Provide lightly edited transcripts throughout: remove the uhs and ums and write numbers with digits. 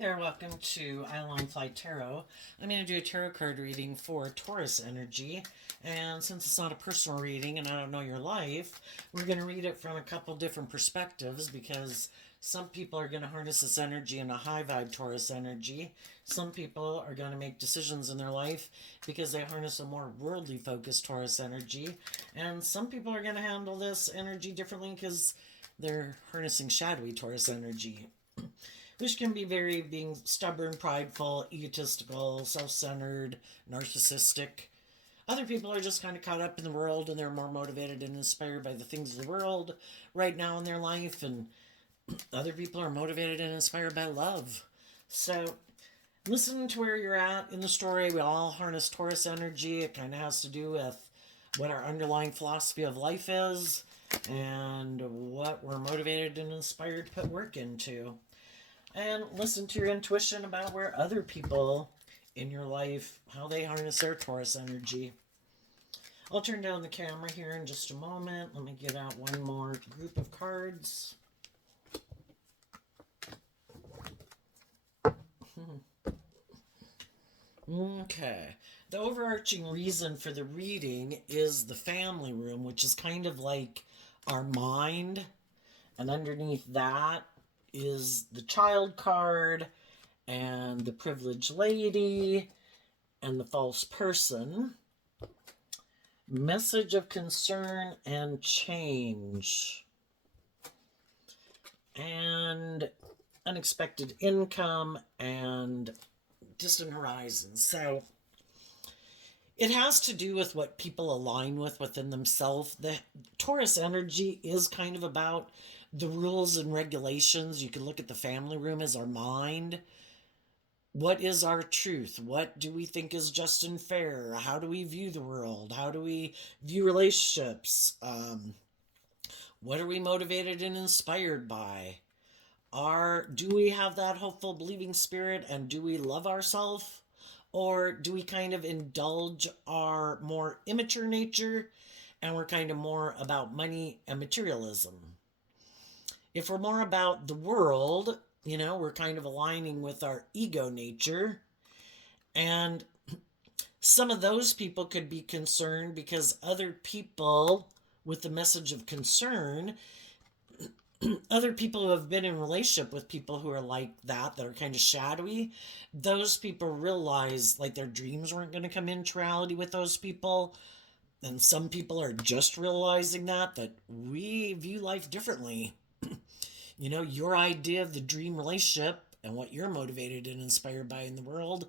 there, welcome to Island Fly Tarot. I'm going to do a tarot card reading for Taurus energy. And since it's not a personal reading and I don't know your life, we're going to read it from a couple different perspectives because some people are going to harness this energy in a high vibe Taurus energy. Some people are going to make decisions in their life because they harness a more worldly focused Taurus energy. And some people are going to handle this energy differently because they're harnessing shadowy Taurus energy, which can be very being stubborn, prideful, egotistical, self-centered, narcissistic. Other people are just kind of caught up in the world and they're more motivated and inspired by the things of the world right now in their life, and other people are motivated and inspired by love. So listen to where you're at in the story. We all harness Taurus energy. It kind of has to do with what our underlying philosophy of life is and what we're motivated and inspired to put work into. And listen to your intuition about where other people in your life, how they harness their Taurus energy. I'll turn down the camera here in just a moment. Let me get out one more group of cards. Okay. The overarching reason for the reading is the family room, which is kind of like our mind. And underneath that is the child card and the privileged lady and the false person. Message of concern and change. And unexpected income and distant horizons. So it has to do with what people align with within themselves. The Taurus energy is kind of about the rules and regulations. You can look at the family room as our mind. What is our truth? What do we think is just and fair? How do we view the world? How do we view relationships? What are we motivated and inspired by? Do we have that hopeful, believing spirit, and do we love ourselves? Or do we kind of indulge our more immature nature and we're kind of more about money and materialism? If we're more about the world, we're kind of aligning with our ego nature. And some of those people could be concerned because other people with the message of concern, other people who have been in relationship with people who are like that are kind of shadowy, those people realize like their dreams weren't going to come into reality with those people. And some people are just realizing that we view life differently. Your idea of the dream relationship and what you're motivated and inspired by in the world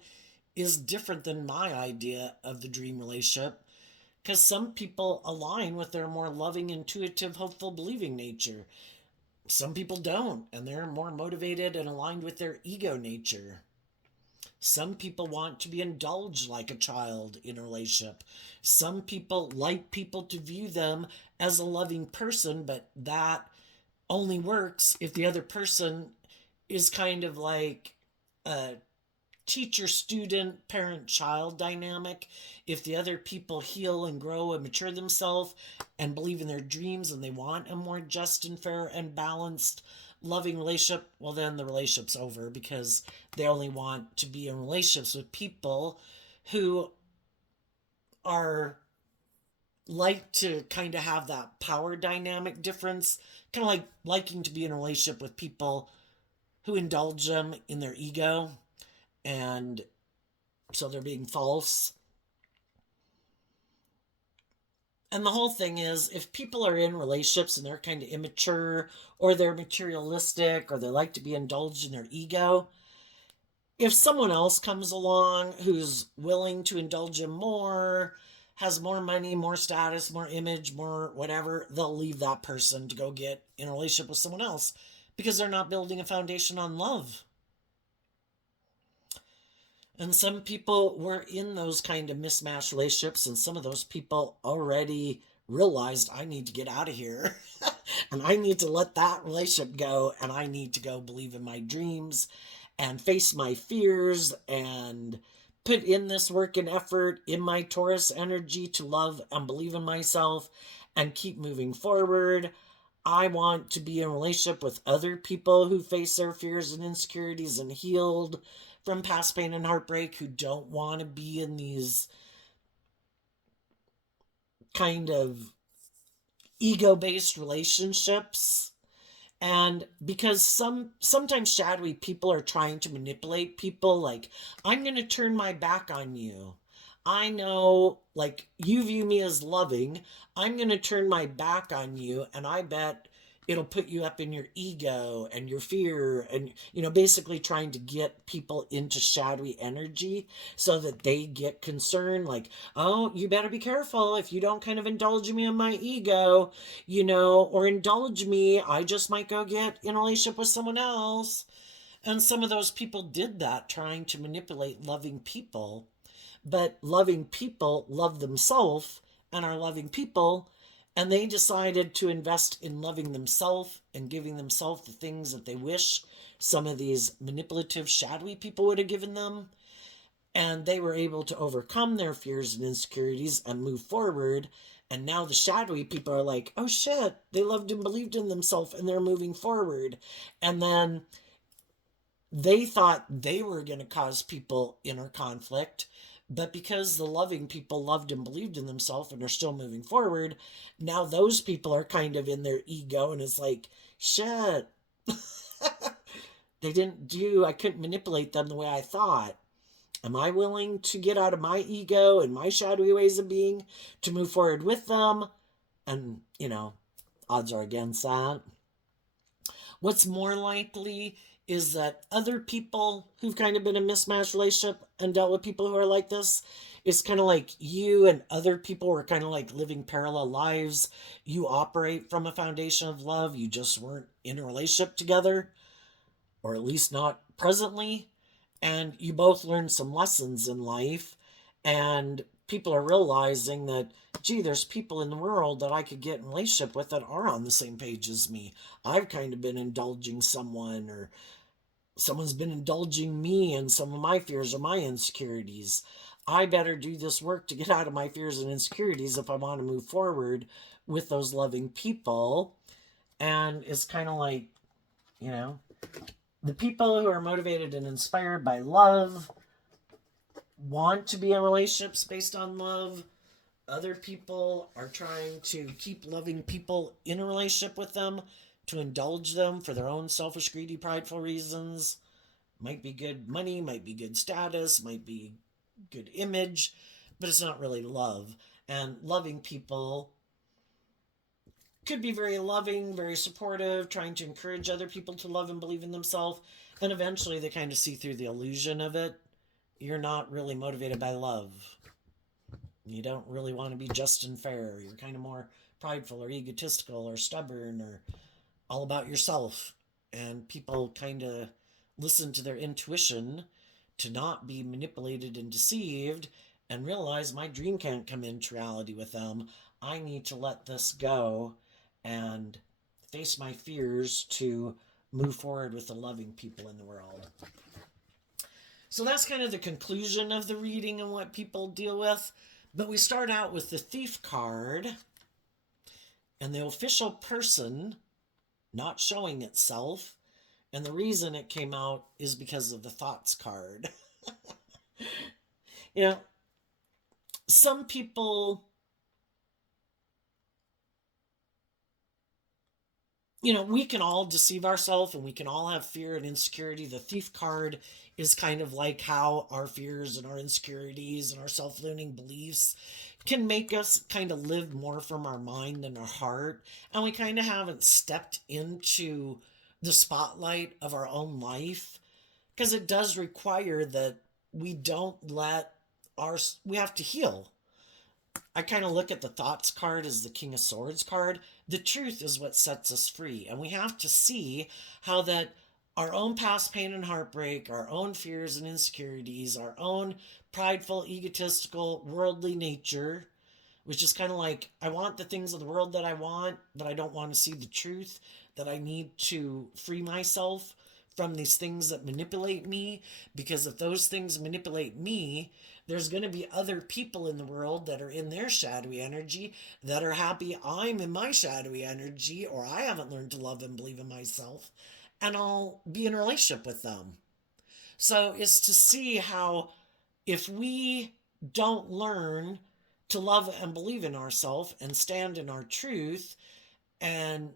is different than my idea of the dream relationship, because some people align with their more loving, intuitive, hopeful, believing nature. Some people don't, and they're more motivated and aligned with their ego nature. Some people want to be indulged like a child in a relationship. Some people like people to view them as a loving person, but that only works if the other person is kind of like a teacher student parent child dynamic. If the other people heal and grow and mature themselves and believe in their dreams and they want a more just and fair and balanced loving relationship, well, then the relationship's over because they only want to be in relationships with people who are like to kind of have that power dynamic difference, kind of like liking to be in a relationship with people who indulge them in their ego, and so they're being false. And the whole thing is, if people are in relationships and they're kind of immature or they're materialistic or they like to be indulged in their ego, if someone else comes along who's willing to indulge them more, has more money, more status, more image, more whatever, they'll leave that person to go get in a relationship with someone else because they're not building a foundation on love. And some people were in those kind of mismatched relationships, and some of those people already realized, I need to get out of here and I need to let that relationship go, and I need to go believe in my dreams and face my fears and put in this work and effort in my Taurus energy to love and believe in myself and keep moving forward. I want to be in a relationship with other people who face their fears and insecurities and healed from past pain and heartbreak, who don't want to be in these kind of ego based relationships. And because sometimes shadowy people are trying to manipulate people, like, I'm going to turn my back on you. I know, like, you view me as loving. I'm going to turn my back on you, and I bet it'll put you up in your ego and your fear, and, basically trying to get people into shadowy energy so that they get concerned, like, oh, you better be careful if you don't kind of indulge me in my ego, or indulge me, I just might go get in a relationship with someone else. And some of those people did that, trying to manipulate loving people. But loving people love themselves and are loving people, and they decided to invest in loving themselves and giving themselves the things that they wish some of these manipulative, shadowy people would have given them. And they were able to overcome their fears and insecurities and move forward. And now the shadowy people are like, oh shit, they loved and believed in themselves and they're moving forward. And then they thought they were going to cause people inner conflict. But because the loving people loved and believed in themselves and are still moving forward, now those people are kind of in their ego, and it's like, shit, I couldn't manipulate them the way I thought. Am I willing to get out of my ego and my shadowy ways of being to move forward with them? And, odds are against that. What's more likely is that other people who've kind of been in a mismatched relationship and dealt with people who are like this, it's kind of like you and other people were kind of like living parallel lives. You operate from a foundation of love. You just weren't in a relationship together, or at least not presently. And you both learned some lessons in life. And people are realizing that, gee, there's people in the world that I could get in a relationship with that are on the same page as me. I've kind of been indulging someone, or someone's been indulging me in some of my fears or my insecurities. I better do this work to get out of my fears and insecurities if I want to move forward with those loving people. And it's kind of like, you know, the people who are motivated and inspired by love want to be in relationships based on love. Other people are trying to keep loving people in a relationship with them to indulge them for their own selfish, greedy, prideful reasons. Might be good money, might be good status, might be good image, but it's not really love. And loving people could be very loving, very supportive, trying to encourage other people to love and believe in themselves. And eventually they kind of see through the illusion of it. You're not really motivated by love. You don't really want to be just and fair. You're kind of more prideful or egotistical or stubborn or all about yourself. And people kind of listen to their intuition to not be manipulated and deceived and realize my dream can't come into reality with them. I need to let this go and face my fears to move forward with the loving people in the world. So that's kind of the conclusion of the reading and what people deal with. But we start out with the Thief card and the official person not showing itself. And the reason it came out is because of the Thoughts card. You know, some people, we can all deceive ourselves and we can all have fear and insecurity. The Thief card is kind of like how our fears and our insecurities and our self-limiting beliefs can make us kind of live more from our mind than our heart. And we kind of haven't stepped into the spotlight of our own life, because it does require that we don't let we have to heal. I kind of look at the Thoughts card as the King of Swords card. The truth is what sets us free. And we have to see how that our own past pain and heartbreak, our own fears and insecurities, our own prideful, egotistical, worldly nature, which is kind of like, I want the things of the world that I want, but I don't want to see the truth, that I need to free myself from these things that manipulate me, because if those things manipulate me, there's going to be other people in the world that are in their shadowy energy that are happy I'm in my shadowy energy, or I haven't learned to love and believe in myself, and I'll be in a relationship with them. So it's to see how, if we don't learn to love and believe in ourselves and stand in our truth and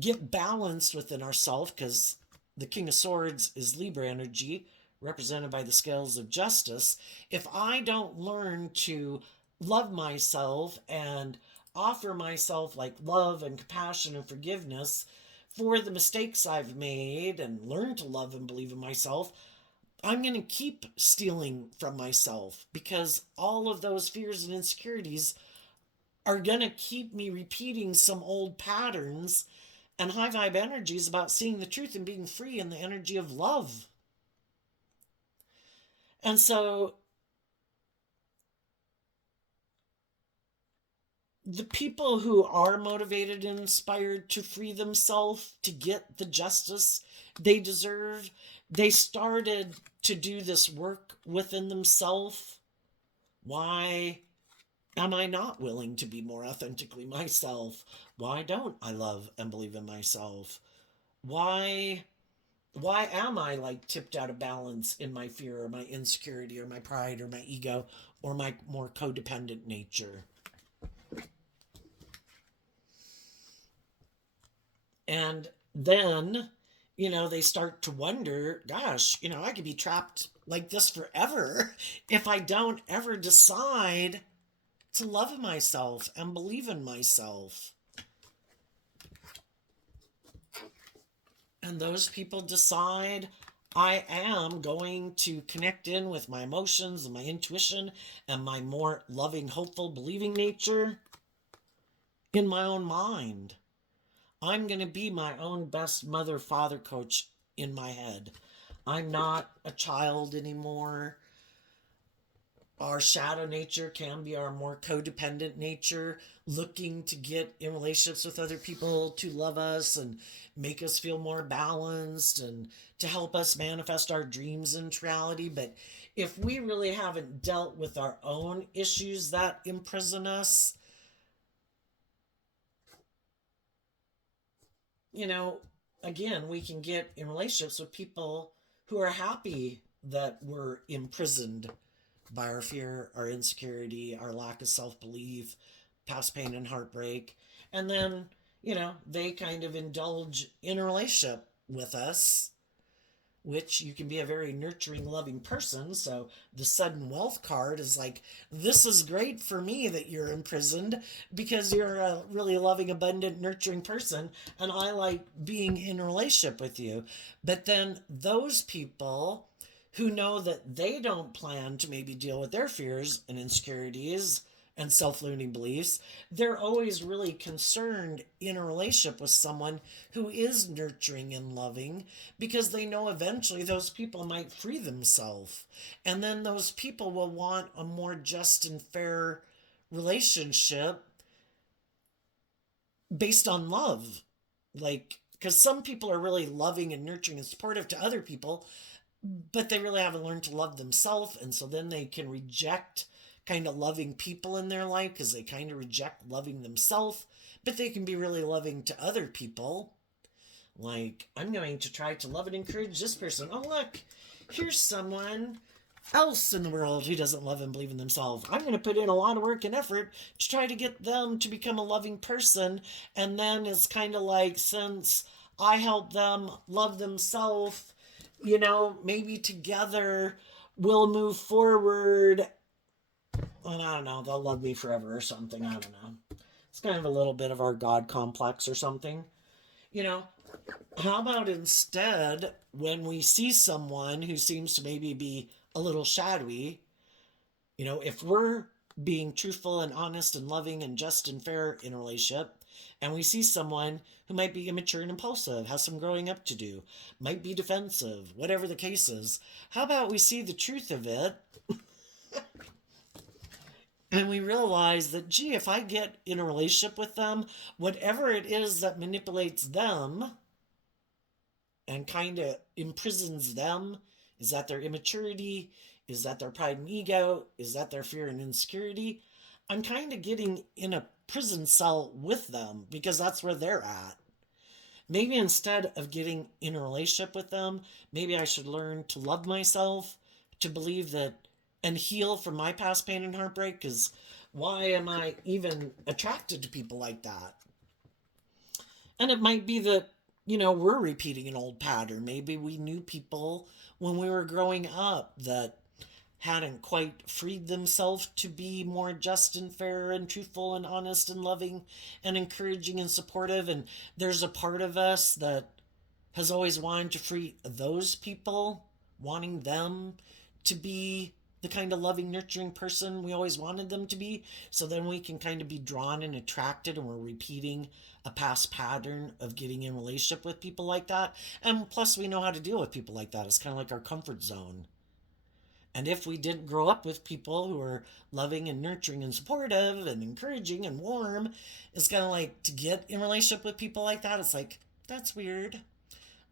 get balanced within ourselves, because the King of Swords is Libra energy, represented by the scales of justice. If I don't learn to love myself and offer myself like love and compassion and forgiveness for the mistakes I've made and learn to love and believe in myself, I'm going to keep stealing from myself, because all of those fears and insecurities are going to keep me repeating some old patterns. And high vibe energy is about seeing the truth and being free in the energy of love. And so the people who are motivated and inspired to free themselves to get the justice they deserve, they started to do this work within themselves. Why am I not willing to be more authentically myself? Why don't I love and believe in myself? Why am I like tipped out of balance in my fear or my insecurity or my pride or my ego or my more codependent nature? And then, they start to wonder, gosh, I could be trapped like this forever if I don't ever decide to love myself and believe in myself. And those people decide, I am going to connect in with my emotions and my intuition and my more loving, hopeful, believing nature in my own mind. I'm going to be my own best mother, father, coach in my head. I'm not a child anymore. Our shadow nature can be our more codependent nature, looking to get in relationships with other people to love us and make us feel more balanced and to help us manifest our dreams into reality. But if we really haven't dealt with our own issues that imprison us, again, we can get in relationships with people who are happy that we're imprisoned by our fear, our insecurity, our lack of self belief, past pain and heartbreak. And then, they kind of indulge in a relationship with us, which you can be a very nurturing, loving person. So the sudden wealth card is like, this is great for me that you're imprisoned because you're a really loving, abundant, nurturing person. And I like being in a relationship with you. But then those people who know that they don't plan to maybe deal with their fears and insecurities and self-limiting beliefs, they're always really concerned in a relationship with someone who is nurturing and loving, because they know eventually those people might free themselves. And then those people will want a more just and fair relationship based on love. Like, because some people are really loving and nurturing and supportive to other people, but they really haven't learned to love themselves. And so then they can reject kind of loving people in their life because they kind of reject loving themselves, but they can be really loving to other people. Like, I'm going to try to love and encourage this person. Oh, look, here's someone else in the world who doesn't love and believe in themselves. I'm going to put in a lot of work and effort to try to get them to become a loving person. And then it's kind of like, since I help them love themselves, maybe together we'll move forward. And I don't know, they'll love me forever or something. I don't know. It's kind of a little bit of our God complex or something. How about instead, when we see someone who seems to maybe be a little shadowy, if we're being truthful and honest and loving and just and fair in a relationship, and we see someone who might be immature and impulsive, has some growing up to do, might be defensive, whatever the case is, how about we see the truth of it and we realize that, gee, if I get in a relationship with them, whatever it is that manipulates them and kind of imprisons them. Is that their immaturity? Is that their pride and ego? Is that their fear and insecurity? I'm kind of getting in a prison cell with them because that's where they're at. Maybe instead of getting in a relationship with them, maybe I should learn to love myself, to believe that, and heal from my past pain and heartbreak. Because why am I even attracted to people like that? And it might be that, we're repeating an old pattern. Maybe we knew people when we were growing up that hadn't quite freed themselves to be more just and fair and truthful and honest and loving and encouraging and supportive. And there's a part of us that has always wanted to free those people, wanting them to be the kind of loving, nurturing person we always wanted them to be. So then we can kind of be drawn and attracted, and we're repeating a past pattern of getting in a relationship with people like that. And plus, we know how to deal with people like that. It's kind of like our comfort zone. And if we didn't grow up with people who are loving and nurturing and supportive and encouraging and warm, it's kind of like to get in a relationship with people like that, it's like, that's weird.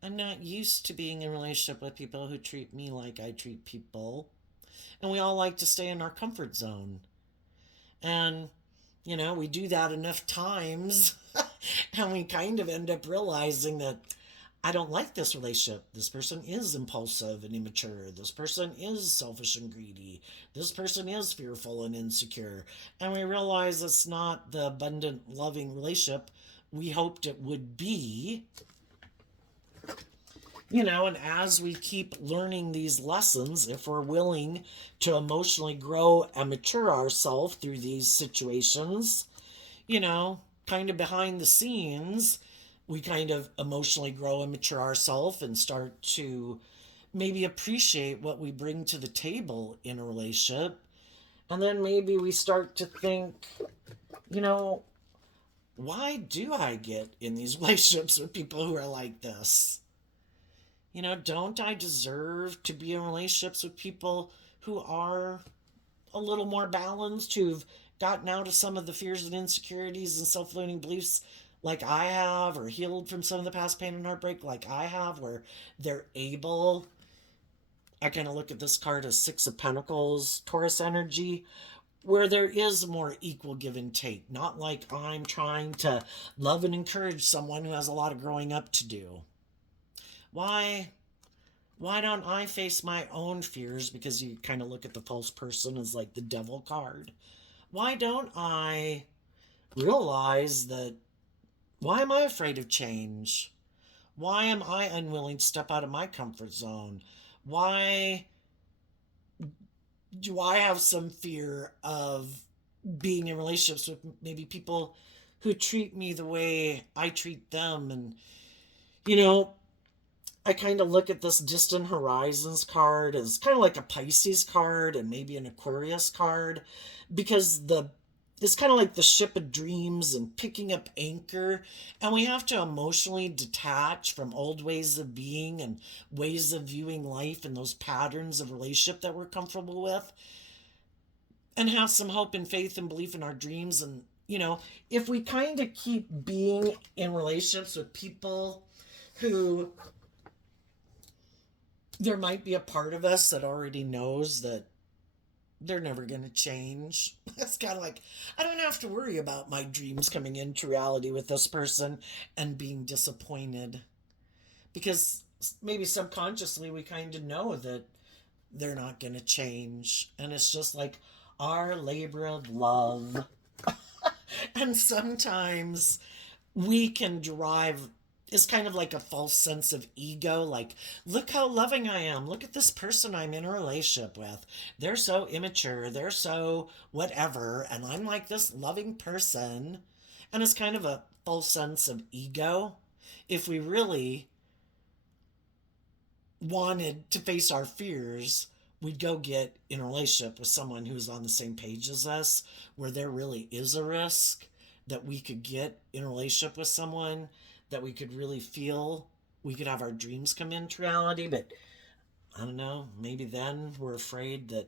I'm not used to being in a relationship with people who treat me like I treat people. And we all like to stay in our comfort zone. And, we do that enough times and we kind of end up realizing that I don't like this relationship. This person is impulsive and immature. This person is selfish and greedy. This person is fearful and insecure. And we realize it's not the abundant, loving relationship we hoped it would be. And as we keep learning these lessons, if we're willing to emotionally grow and mature ourselves through these situations, kind of behind the scenes, we kind of emotionally grow and mature ourselves and start to maybe appreciate what we bring to the table in a relationship. And then maybe we start to think, why do I get in these relationships with people who are like this? Don't I deserve to be in relationships with people who are a little more balanced, who've gotten out of some of the fears and insecurities and self-limiting beliefs like I have, or healed from some of the past pain and heartbreak like I have, where they're able. I kind of look at this card as Six of Pentacles, Taurus energy, where there is more equal give and take. Not like I'm trying to love and encourage someone who has a lot of growing up to do. Why don't I face my own fears? Because you kind of look at the false person as like the devil card. Why don't I realize that, why am I afraid of change? Why am I unwilling to step out of my comfort zone? Why do I have some fear of being in relationships with maybe people who treat me the way I treat them? And, I kind of look at this distant horizons card as kind of like a Pisces card and maybe an Aquarius card, because it's kind of like the ship of dreams and picking up anchor, and we have to emotionally detach from old ways of being and ways of viewing life and those patterns of relationship that we're comfortable with, and have some hope and faith and belief in our dreams. And if we kind of keep being in relationships with people who, there might be a part of us that already knows that they're never going to change. It's kind of like, I don't have to worry about my dreams coming into reality with this person and being disappointed. Because maybe subconsciously we kind of know that they're not going to change. And it's just like our labor of love. And sometimes we can derive, it's kind of like a false sense of ego. Like, look how loving I am. Look at this person I'm in a relationship with. They're so immature. They're so whatever. And I'm like this loving person. And it's kind of a false sense of ego. If we really wanted to face our fears, we'd go get in a relationship with someone who's on the same page as us, where there really is a risk that we could get in a relationship with someone that we could really feel we could have our dreams come into reality. But I don't know, maybe then we're afraid that,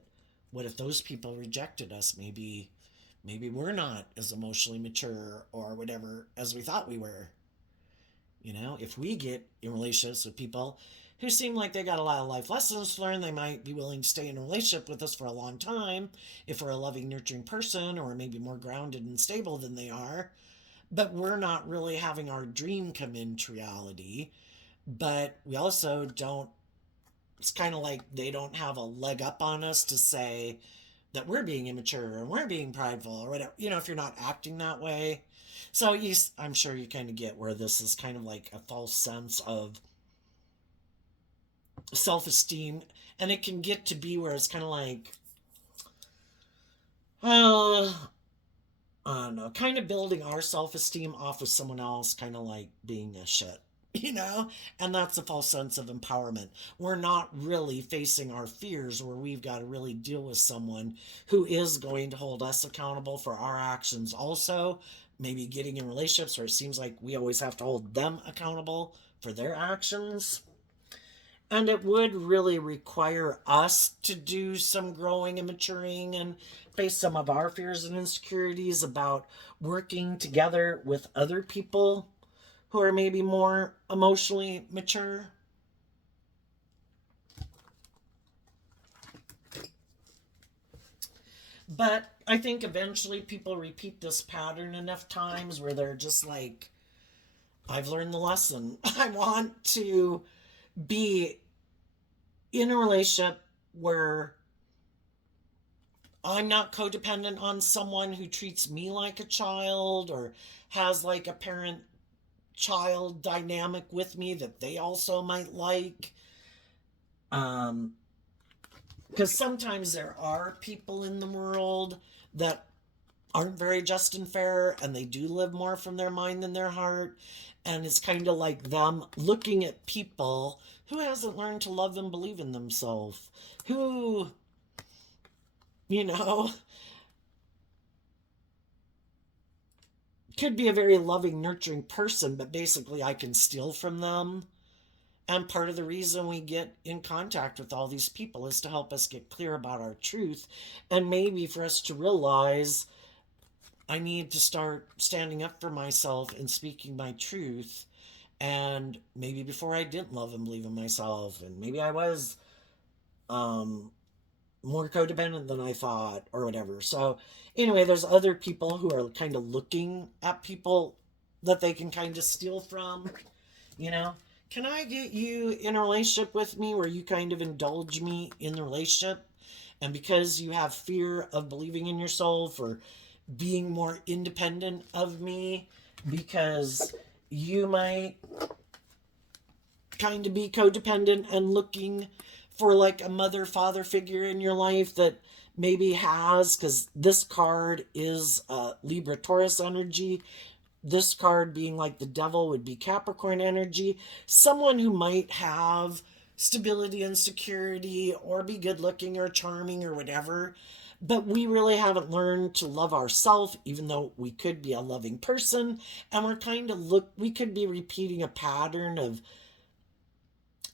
what if those people rejected us? Maybe we're not as emotionally mature or whatever as we thought we were. You know, if we get in relationships with people who seem like they got a lot of life lessons to learn, they might be willing to stay in a relationship with us for a long time if we're a loving, nurturing person, or maybe more grounded and stable than they are. But we're not really having our dream come into reality. But we also don't, it's kind of like they don't have a leg up on us to say that we're being immature and we're being prideful or whatever, you know, if you're not acting that way. So I'm sure you kind of get where this is kind of like a false sense of self esteem. And it can get to be where it's kind of like, uh, I don't know, kind of building our self esteem off of someone else, kind of like being a shit, you know? And that's a false sense of empowerment. We're not really facing our fears where we've got to really deal with someone who is going to hold us accountable for our actions, also. Maybe getting in relationships where it seems like we always have to hold them accountable for their actions. And it would really require us to do some growing and maturing and face some of our fears and insecurities about working together with other people who are maybe more emotionally mature. But I think eventually people repeat this pattern enough times where they're just like, I've learned the lesson. I want to be in a relationship where I'm not codependent on someone who treats me like a child or has like a parent child dynamic with me that they also might like. Um, because sometimes there are people in the world that aren't very just and fair and they do live more from their mind than their heart. And it's kind of like them looking at people who hasn't learned to love and believe in themselves, who, you know, could be a very loving, nurturing person, but basically I can steal from them. And part of the reason we get in contact with all these people is to help us get clear about our truth and maybe for us to realize I need to start standing up for myself and speaking my truth. And maybe before I didn't love and believe in myself, and maybe I was um, more codependent than I thought, or whatever. So, anyway, there's other people who are kind of looking at people that they can kind of steal from, you know. Can I get you in a relationship with me where you kind of indulge me in the relationship? And because you have fear of believing in yourself or being more independent of me, because you might kind of be codependent and looking for like a mother father figure in your life that maybe has, because this card is Libra Taurus energy, this card being like the devil would be Capricorn energy, someone who might have stability and security or be good looking or charming or whatever, but we really haven't learned to love ourselves, even though we could be a loving person. And we're kind of we could be repeating a pattern of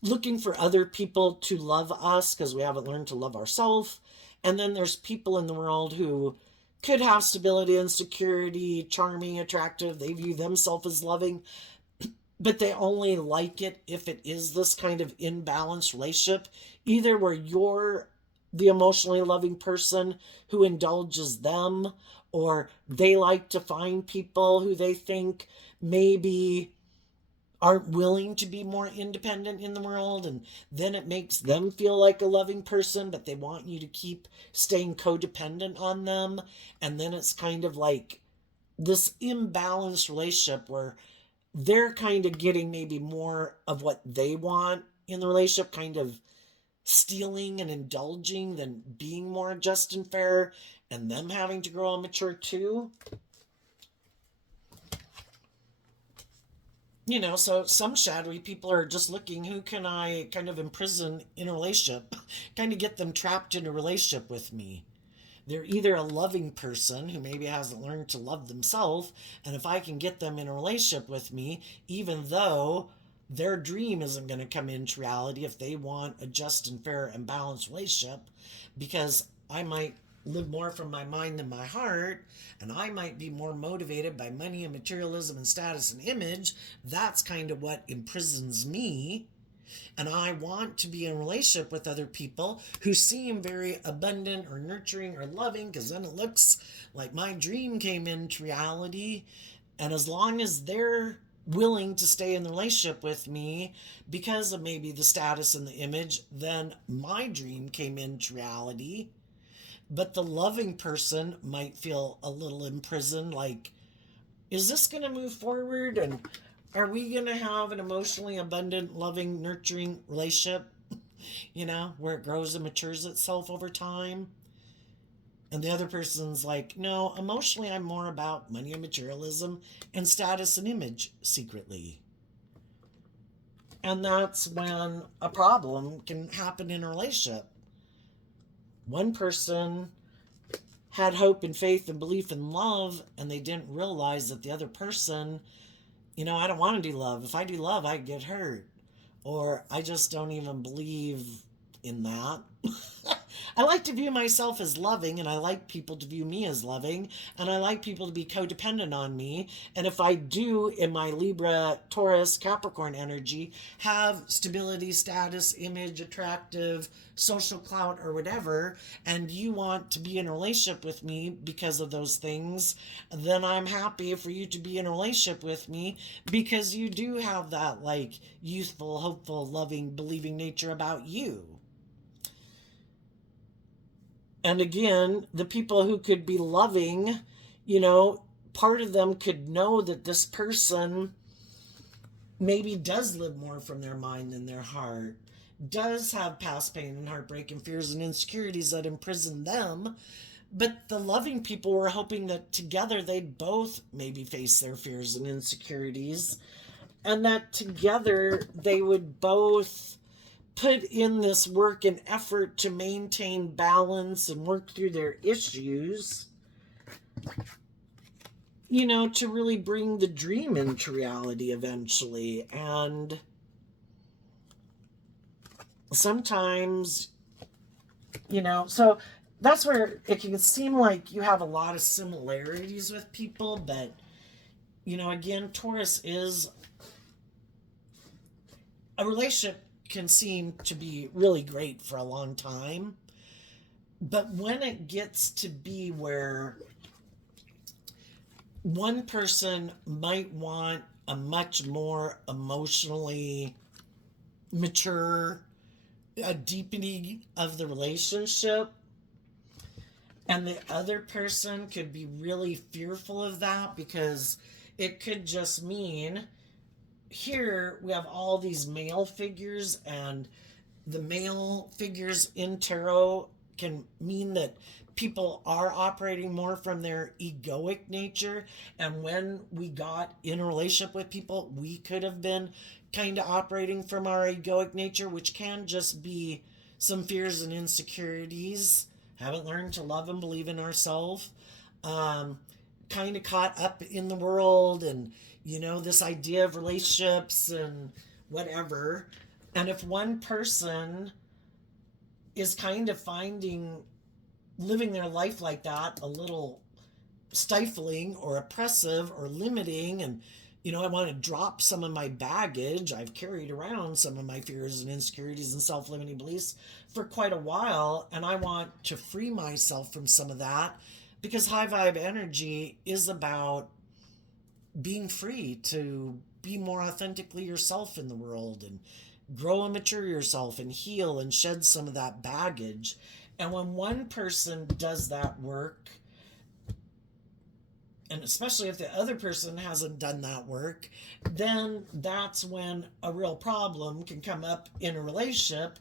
looking for other people to love us because we haven't learned to love ourselves. And then there's people in the world who could have stability and security, charming, attractive. They view themselves as loving, but they only like it if it is this kind of imbalanced relationship, either where you're the emotionally loving person who indulges them, or they like to find people who they think maybe aren't willing to be more independent in the world, and then it makes them feel like a loving person, but they want you to keep staying codependent on them. And then it's kind of like this imbalanced relationship where they're kind of getting maybe more of what they want in the relationship, kind of stealing and indulging than being more just and fair, and them having to grow and mature too. You know, so some shadowy people are just looking, who can I kind of imprison in a relationship, kind of get them trapped in a relationship with me. They're either a loving person who maybe hasn't learned to love themselves, and if I can get them in a relationship with me, even though their dream isn't going to come into reality if they want a just and fair and balanced relationship, because I might live more from my mind than my heart, and I might be more motivated by money and materialism and status and image. That's kind of what imprisons me. And I want to be in a relationship with other people who seem very abundant or nurturing or loving, because then it looks like my dream came into reality. And as long as they're willing to stay in the relationship with me because of maybe the status and the image, then my dream came into reality. But the loving person might feel a little imprisoned, like, is this going to move forward? And are we going to have an emotionally abundant, loving, nurturing relationship, where it grows and matures itself over time? And the other person's like, no, emotionally, I'm more about money and materialism and status and image secretly. And that's when a problem can happen in a relationship. One person had hope and faith and belief in love, and they didn't realize that the other person, I don't want to do love. If I do love, I get hurt. Or I just don't even believe in that. I like to view myself as loving, and I like people to view me as loving, and I like people to be codependent on me. And if I do, in my Libra, Taurus, Capricorn energy, have stability, status, image, attractive, social clout, or whatever, and you want to be in a relationship with me because of those things, then I'm happy for you to be in a relationship with me because you do have that, like, youthful, hopeful, loving, believing nature about you. And again, the people who could be loving, part of them could know that this person maybe does live more from their mind than their heart, does have past pain and heartbreak and fears and insecurities that imprison them. But the loving people were hoping that together they'd both maybe face their fears and insecurities, and that together they would both put in this work and effort to maintain balance and work through their issues, to really bring the dream into reality eventually. And sometimes, so that's where it can seem like you have a lot of similarities with people, but, again, Taurus is a relationship can seem to be really great for a long time. But when it gets to be where one person might want a much more emotionally mature, a deepening of the relationship, and the other person could be really fearful of that because it could just mean, here we have all these male figures, and the male figures in tarot can mean that people are operating more from their egoic nature. And when we got in a relationship with people, we could have been kind of operating from our egoic nature, which can just be some fears and insecurities, haven't learned to love and believe in ourselves, kind of caught up in the world, and this idea of relationships and whatever. And if one person is kind of finding living their life like that a little stifling or oppressive or limiting, and I want to drop some of my baggage, I've carried around some of my fears and insecurities and self-limiting beliefs for quite a while, and I want to free myself from some of that, because high vibe energy is about being free to be more authentically yourself in the world and grow and mature yourself and heal and shed some of that baggage. And when one person does that work, and especially if the other person hasn't done that work, then that's when a real problem can come up in a relationship,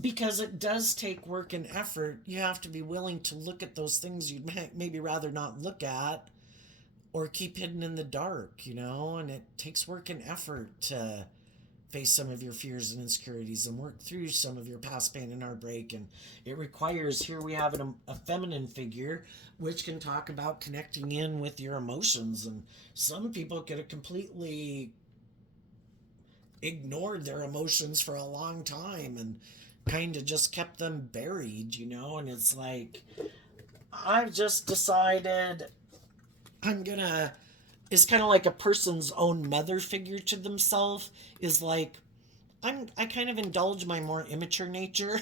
because it does take work and effort. You have to be willing to look at those things you'd maybe rather not look at or keep hidden in the dark, and it takes work and effort to face some of your fears and insecurities and work through some of your past pain and heartbreak. And it requires, here we have a feminine figure, which can talk about connecting in with your emotions. And some people could have completely ignored their emotions for a long time and kind of just kept them buried, and it's like, I've just decided I'm gonna, it's kind of like a person's own mother figure to themselves, is like, I kind of indulge my more immature nature.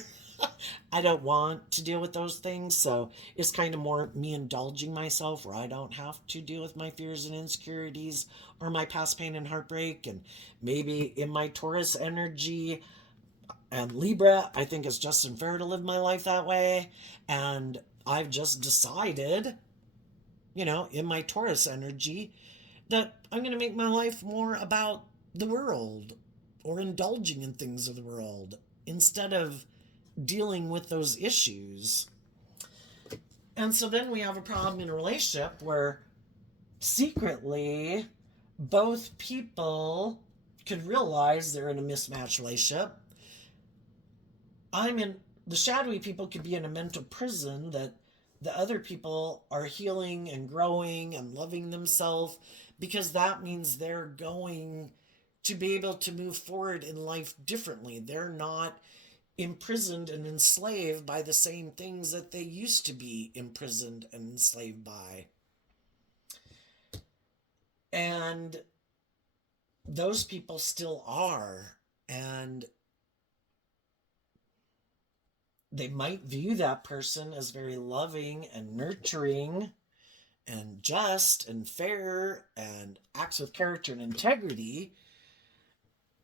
I don't want to deal with those things, so it's kind of more me indulging myself where I don't have to deal with my fears and insecurities or my past pain and heartbreak. And maybe in my Taurus energy and Libra, I think it's just unfair to live my life that way. And I've just decided, in my Taurus energy, that I'm going to make my life more about the world or indulging in things of the world instead of dealing with those issues. And so then we have a problem in a relationship where secretly both people could realize they're in a mismatched relationship. The shadowy people could be in a mental prison that the other people are healing and growing and loving themselves, because that means they're going to be able to move forward in life differently. They're not imprisoned and enslaved by the same things that they used to be imprisoned and enslaved by. And those people still are. And they might view that person as very loving and nurturing and just and fair and acts with character and integrity.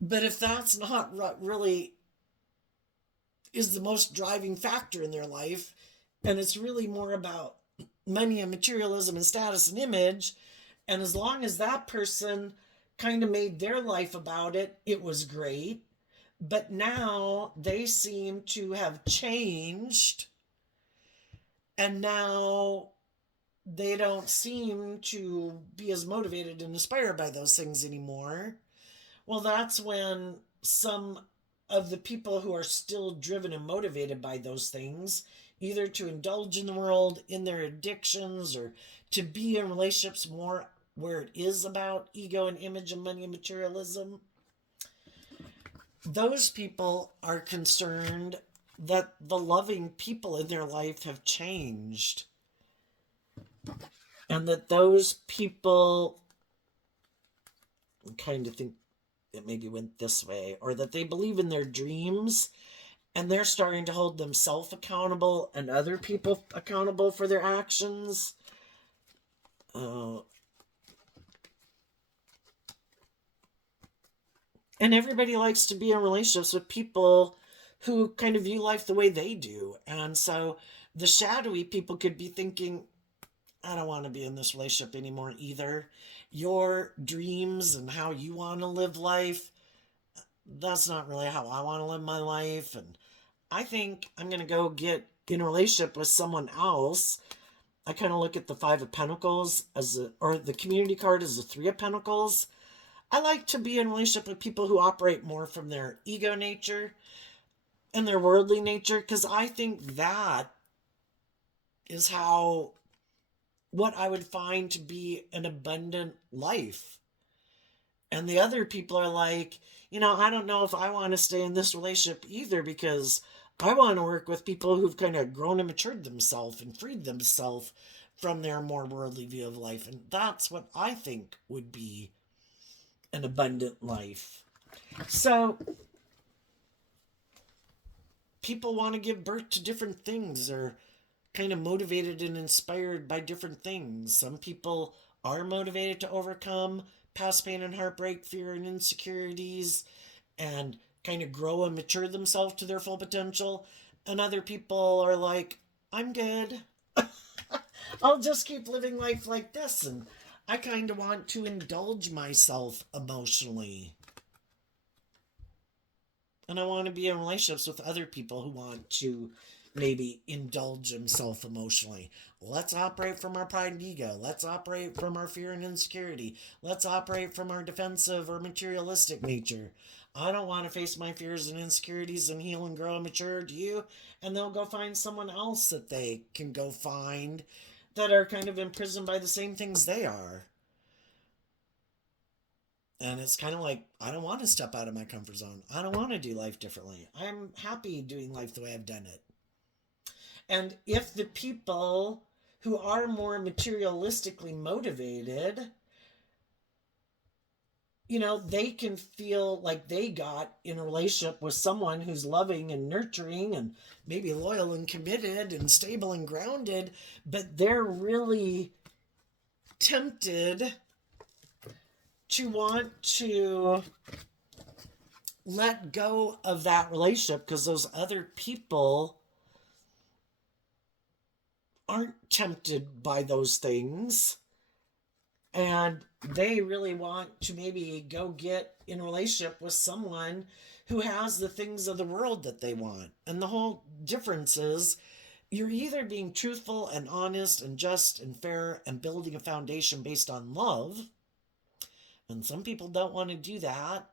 But if that's not what really is the most driving factor in their life, and it's really more about money and materialism and status and image, and as long as that person kind of made their life about it, it was great. But now they seem to have changed, and now they don't seem to be as motivated and inspired by those things anymore. Well, that's when some of the people who are still driven and motivated by those things, either to indulge in the world, in their addictions, or to be in relationships more where it is about ego and image and money and materialism, those people are concerned that the loving people in their life have changed. And that those people kind of think it maybe went this way, or that they believe in their dreams and they're starting to hold themselves accountable and other people accountable for their actions. And everybody likes to be in relationships with people who kind of view life the way they do. And so the shadowy people could be thinking, I don't want to be in this relationship anymore either. Your dreams and how you want to live life, that's not really how I want to live my life. And I think I'm going to go get in a relationship with someone else. I kind of look at the Five of Pentacles or the Community card as the Three of Pentacles. I like to be in a relationship with people who operate more from their ego nature and their worldly nature, because I think that is what I would find to be an abundant life. And the other people are like, I don't know if I want to stay in this relationship either, because I want to work with people who've kind of grown and matured themselves and freed themselves from their more worldly view of life. And that's what I think would be an abundant life. So people want to give birth to different things, or kind of motivated and inspired by different things. Some people are motivated to overcome past pain and heartbreak, fear and insecurities, and kind of grow and mature themselves to their full potential. And other people are like, I'm good. I'll just keep living life like this. And I kind of want to indulge myself emotionally. And I want to be in relationships with other people who want to maybe indulge themselves emotionally. Let's operate from our pride and ego. Let's operate from our fear and insecurity. Let's operate from our defensive or materialistic nature. I don't want to face my fears and insecurities and heal and grow and mature. Do you? And they'll go find someone else that they can go find that are kind of imprisoned by the same things they are. And it's kind of like, I don't want to step out of my comfort zone. I don't want to do life differently. I'm happy doing life the way I've done it. And if the people who are more materialistically motivated, they can feel like they got in a relationship with someone who's loving and nurturing and maybe loyal and committed and stable and grounded, but they're really tempted to want to let go of that relationship because those other people aren't tempted by those things, and they really want to maybe go get in a relationship with someone who has the things of the world that they want. And the whole difference is you're either being truthful and honest and just and fair and building a foundation based on love, and some people don't want to do that.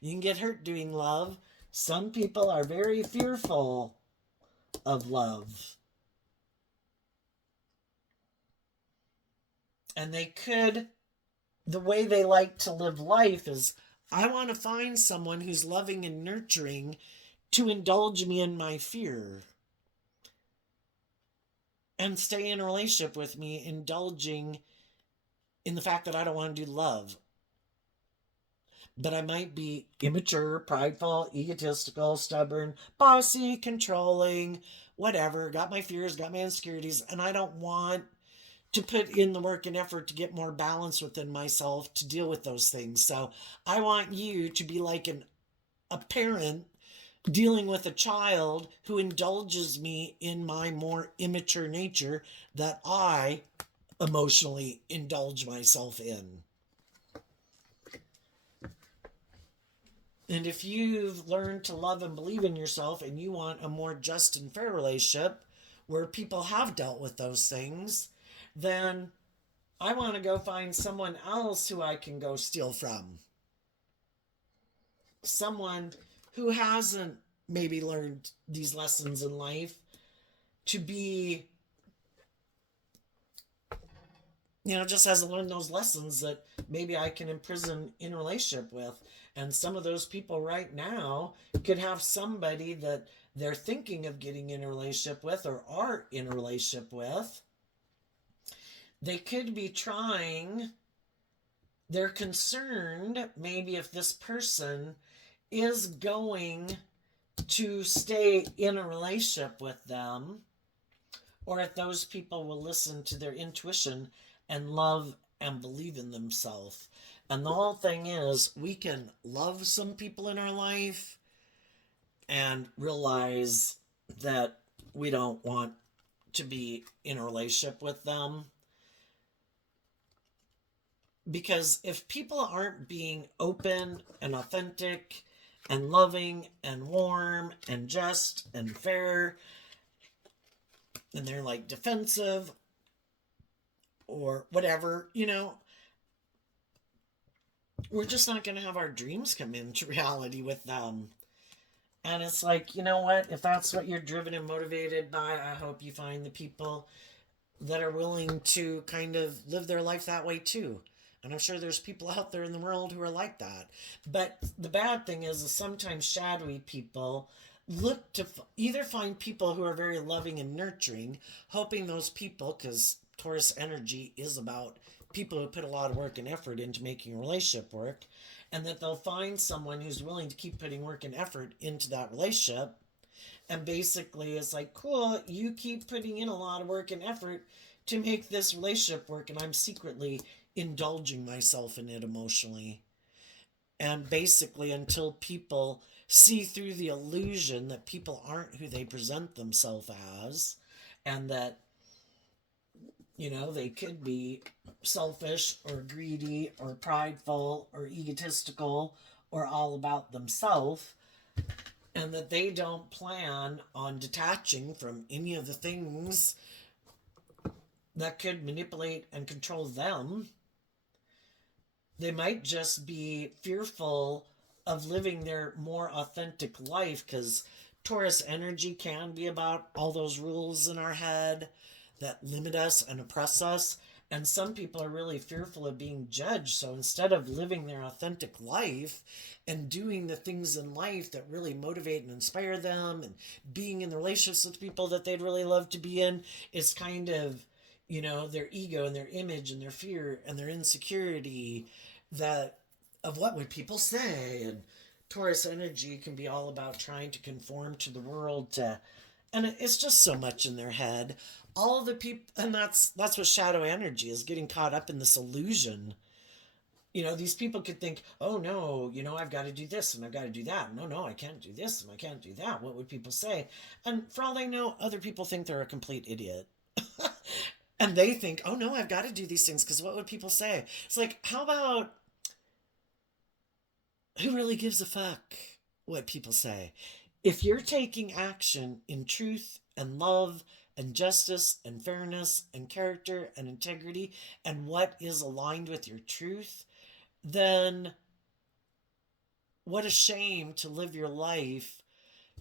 You can get hurt doing love. Some people are very fearful of love. And the way they like to live life is, I want to find someone who's loving and nurturing to indulge me in my fear and stay in a relationship with me, indulging in the fact that I don't want to do love. But I might be immature, prideful, egotistical, stubborn, bossy, controlling, whatever, got my fears, got my insecurities, and I don't want to put in the work and effort to get more balance within myself to deal with those things. So I want you to be like a parent dealing with a child who indulges me in my more immature nature that I emotionally indulge myself in. And if you've learned to love and believe in yourself and you want a more just and fair relationship where people have dealt with those things, then I want to go find someone else who I can go steal from. Someone who hasn't maybe learned these lessons in life to be, just hasn't learned those lessons that maybe I can imprison in a relationship with. And some of those people right now could have somebody that they're thinking of getting in a relationship with or are in a relationship with. They could be trying, they're concerned maybe if this person is going to stay in a relationship with them, or if those people will listen to their intuition and love and believe in themselves. And the whole thing is, we can love some people in our life and realize that we don't want to be in a relationship with them. Because if people aren't being open and authentic and loving and warm and just and fair, and they're like defensive or whatever, we're just not going to have our dreams come into reality with them. And it's like, you know what? If that's what you're driven and motivated by, I hope you find the people that are willing to kind of live their life that way too. And I'm sure there's people out there in the world who are like that. But the bad thing is sometimes shadowy people look to either find people who are very loving and nurturing, hoping those people, because Taurus energy is about people who put a lot of work and effort into making a relationship work, and that they'll find someone who's willing to keep putting work and effort into that relationship. And basically it's like, cool, you keep putting in a lot of work and effort to make this relationship work, and I'm secretly indulging myself in it emotionally. And basically, until people see through the illusion that people aren't who they present themselves as, and that, they could be selfish or greedy or prideful or egotistical or all about themselves, and that they don't plan on detaching from any of the things that could manipulate and control them. They might just be fearful of living their more authentic life, because Taurus energy can be about all those rules in our head that limit us and oppress us. And some people are really fearful of being judged. So instead of living their authentic life and doing the things in life that really motivate and inspire them and being in the relationships with people that they'd really love to be in, is kind of, their ego and their image and their fear and their insecurity that of what would people say. And Taurus energy can be all about trying to conform to the world, to and it's just so much in their head. All of the people, and that's what shadow energy is, getting caught up in this illusion. These people could think, oh no, I've got to do this and I've got to do that. No, I can't do this and I can't do that. What would people say? And for all they know, other people think they're a complete idiot. And they think, oh no, I've got to do these things because what would people say? It's like, how about, who really gives a fuck what people say? If you're taking action in truth and love and justice and fairness and character and integrity and what is aligned with your truth, then what a shame to live your life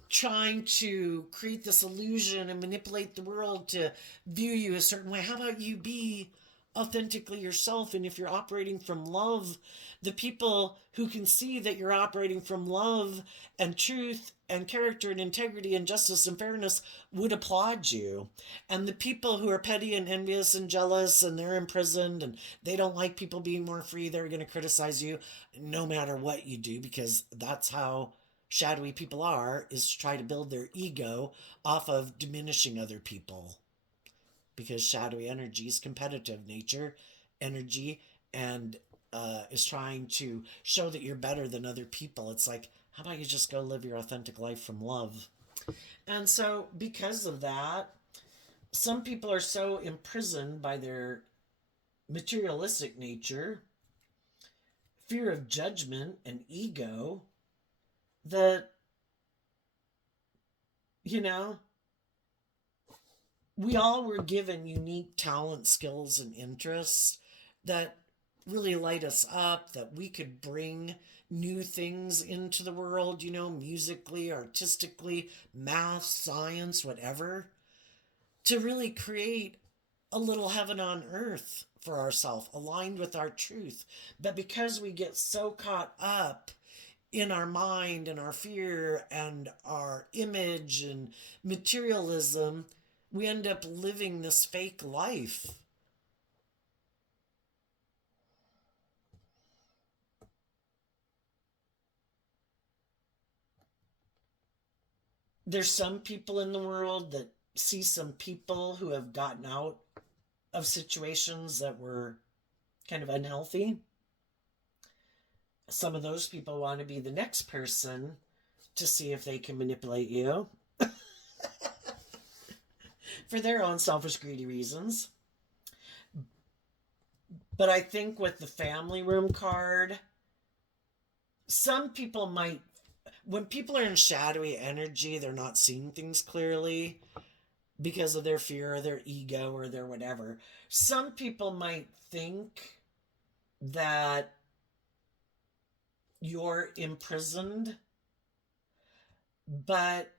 trying to create this illusion and manipulate the world to view you a certain way. How about you be authentically yourself? And if you're operating from love, the people who can see that you're operating from love and truth and character and integrity and justice and fairness would applaud you. And the people who are petty and envious and jealous and they're imprisoned and they don't like people being more free, they're going to criticize you no matter what you do, because that's how shadowy people are, is to try to build their ego off of diminishing other people, because shadowy energy is competitive nature energy, and is trying to show that you're better than other people. It's like, how about you just go live your authentic life from love? And so because of that, some people are so imprisoned by their materialistic nature, fear of judgment and ego, that, you know, we all were given unique talent, skills, and interests that really light us up, that we could bring new things into the world, musically, artistically, math, science, whatever, to really create a little heaven on earth for ourselves, aligned with our truth. But because we get so caught up in our mind and our fear and our image and materialism, we end up living this fake life. There's some people in the world that see some people who have gotten out of situations that were kind of unhealthy. Some of those people want to be the next person to see if they can manipulate you for their own selfish, greedy reasons. But I think with the family room card, some people might, when people are in shadowy energy, they're not seeing things clearly because of their fear or their ego or their whatever. Some people might think that you're imprisoned, but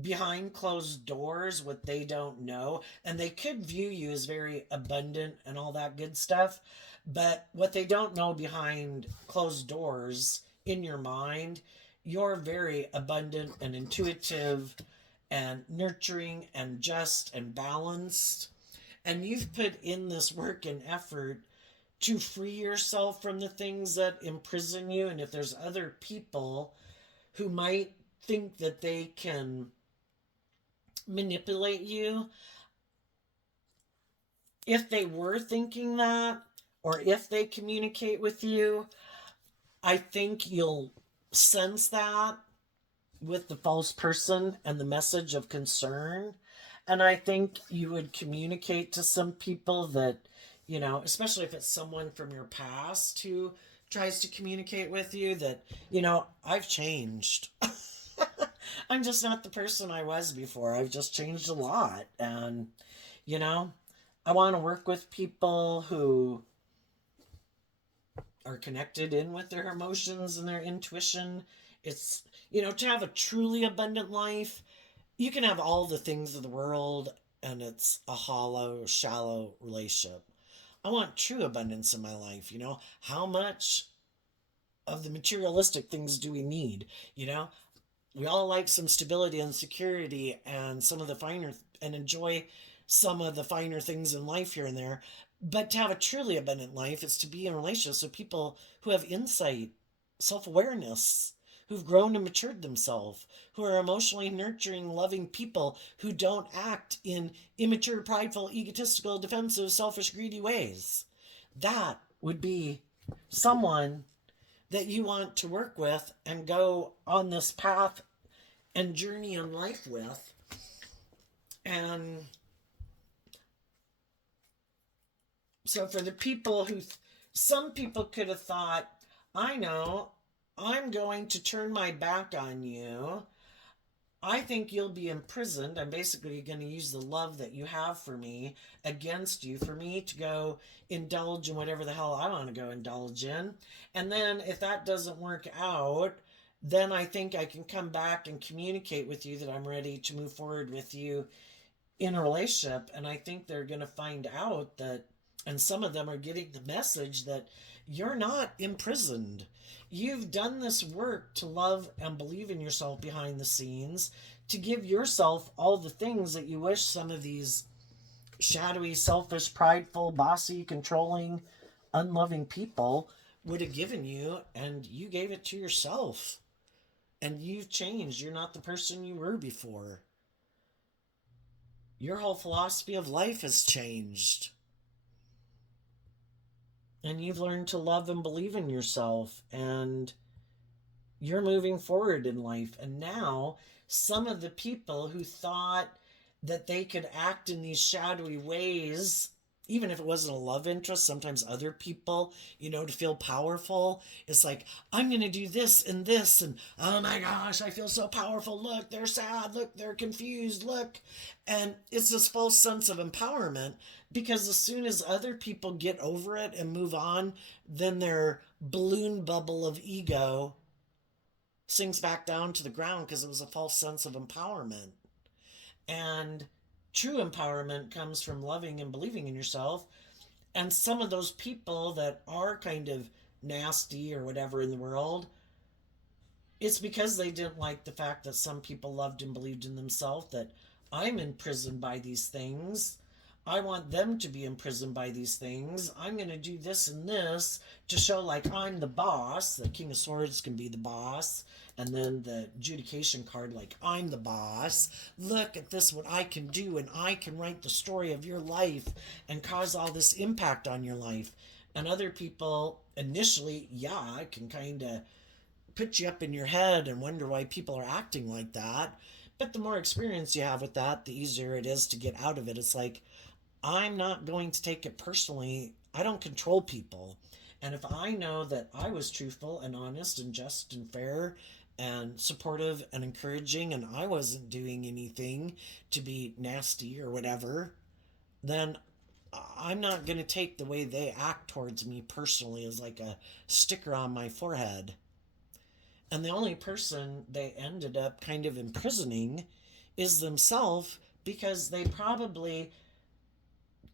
behind closed doors, what they don't know, and they could view you as very abundant and all that good stuff, but what they don't know behind closed doors in your mind, you're very abundant and intuitive and nurturing and just and balanced, and you've put in this work and effort to free yourself from the things that imprison you. And if there's other people who might think that they can manipulate you, if they were thinking that, or if they communicate with you, I think you'll sense that with the false person and the message of concern. And I think you would communicate to some people that, especially if it's someone from your past who tries to communicate with you, that, I've changed. I'm just not the person I was before. I've just changed a lot. And, I want to work with people who are connected in with their emotions and their intuition. It's, to have a truly abundant life, you can have all the things of the world and it's a hollow, shallow relationship. I want true abundance in my life. How much of the materialistic things do we need? You know, we all like some stability and security and some of the finer and enjoy some of the finer things in life here and there. But to have a truly abundant life is to be in relationships with people who have insight, self awareness, who've grown and matured themselves, who are emotionally nurturing, loving people who don't act in immature, prideful, egotistical, defensive, selfish, greedy ways. That would be someone that you want to work with and go on this path and journey in life with. And so for the people some people could have thought, I know, I'm going to turn my back on you. I think you'll be imprisoned. I'm basically going to use the love that you have for me against you, for me to go indulge in whatever the hell I want to go indulge in. And then if that doesn't work out, then I think I can come back and communicate with you that I'm ready to move forward with you in a relationship. And I think they're going to find out that, and some of them are getting the message that you're not imprisoned. You've done this work to love and believe in yourself behind the scenes, to give yourself all the things that you wish some of these shadowy, selfish, prideful, bossy, controlling, unloving people would have given you, and you gave it to yourself. And you've changed. You're not the person you were before. Your whole philosophy of life has changed. And you've learned to love and believe in yourself. And you're moving forward in life. And now, some of the people who thought that they could act in these shadowy ways, even if it wasn't a love interest, sometimes other people, to feel powerful. It's like, I'm going to do this and this. And oh my gosh, I feel so powerful. Look, they're sad. Look, they're confused. Look. And it's this false sense of empowerment, because as soon as other people get over it and move on, then their balloon bubble of ego sinks back down to the ground because it was a false sense of empowerment. And true empowerment comes from loving and believing in yourself. And some of those people that are kind of nasty or whatever in the world, it's because they didn't like the fact that some people loved and believed in themselves, that I'm imprisoned by these things. I want them to be imprisoned by these things. I'm going to do this and this to show like I'm the boss. The King of Swords can be the boss. And then the adjudication card, like I'm the boss. Look at this, what I can do. And I can write the story of your life and cause all this impact on your life. And other people initially, yeah, I can kind of put you up in your head and wonder why people are acting like that. But the more experience you have with that, the easier it is to get out of it. It's like, I'm not going to take it personally. I don't control people. And if I know that I was truthful and honest and just and fair and supportive and encouraging, and I wasn't doing anything to be nasty or whatever, then I'm not going to take the way they act towards me personally as like a sticker on my forehead. And the only person they ended up kind of imprisoning is themselves, because they probably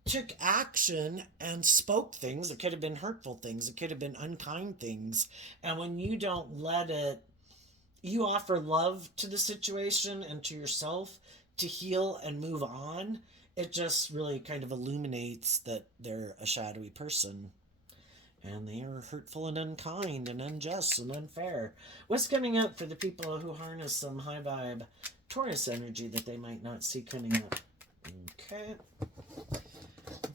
took action and spoke things that could have been hurtful things, it could have been unkind things. And when you don't let it, you offer love to the situation and to yourself to heal and move on, it just really kind of illuminates that they're a shadowy person. And they are hurtful and unkind and unjust and unfair. What's coming up for the people who harness some high vibe Taurus energy that they might not see coming up? Okay.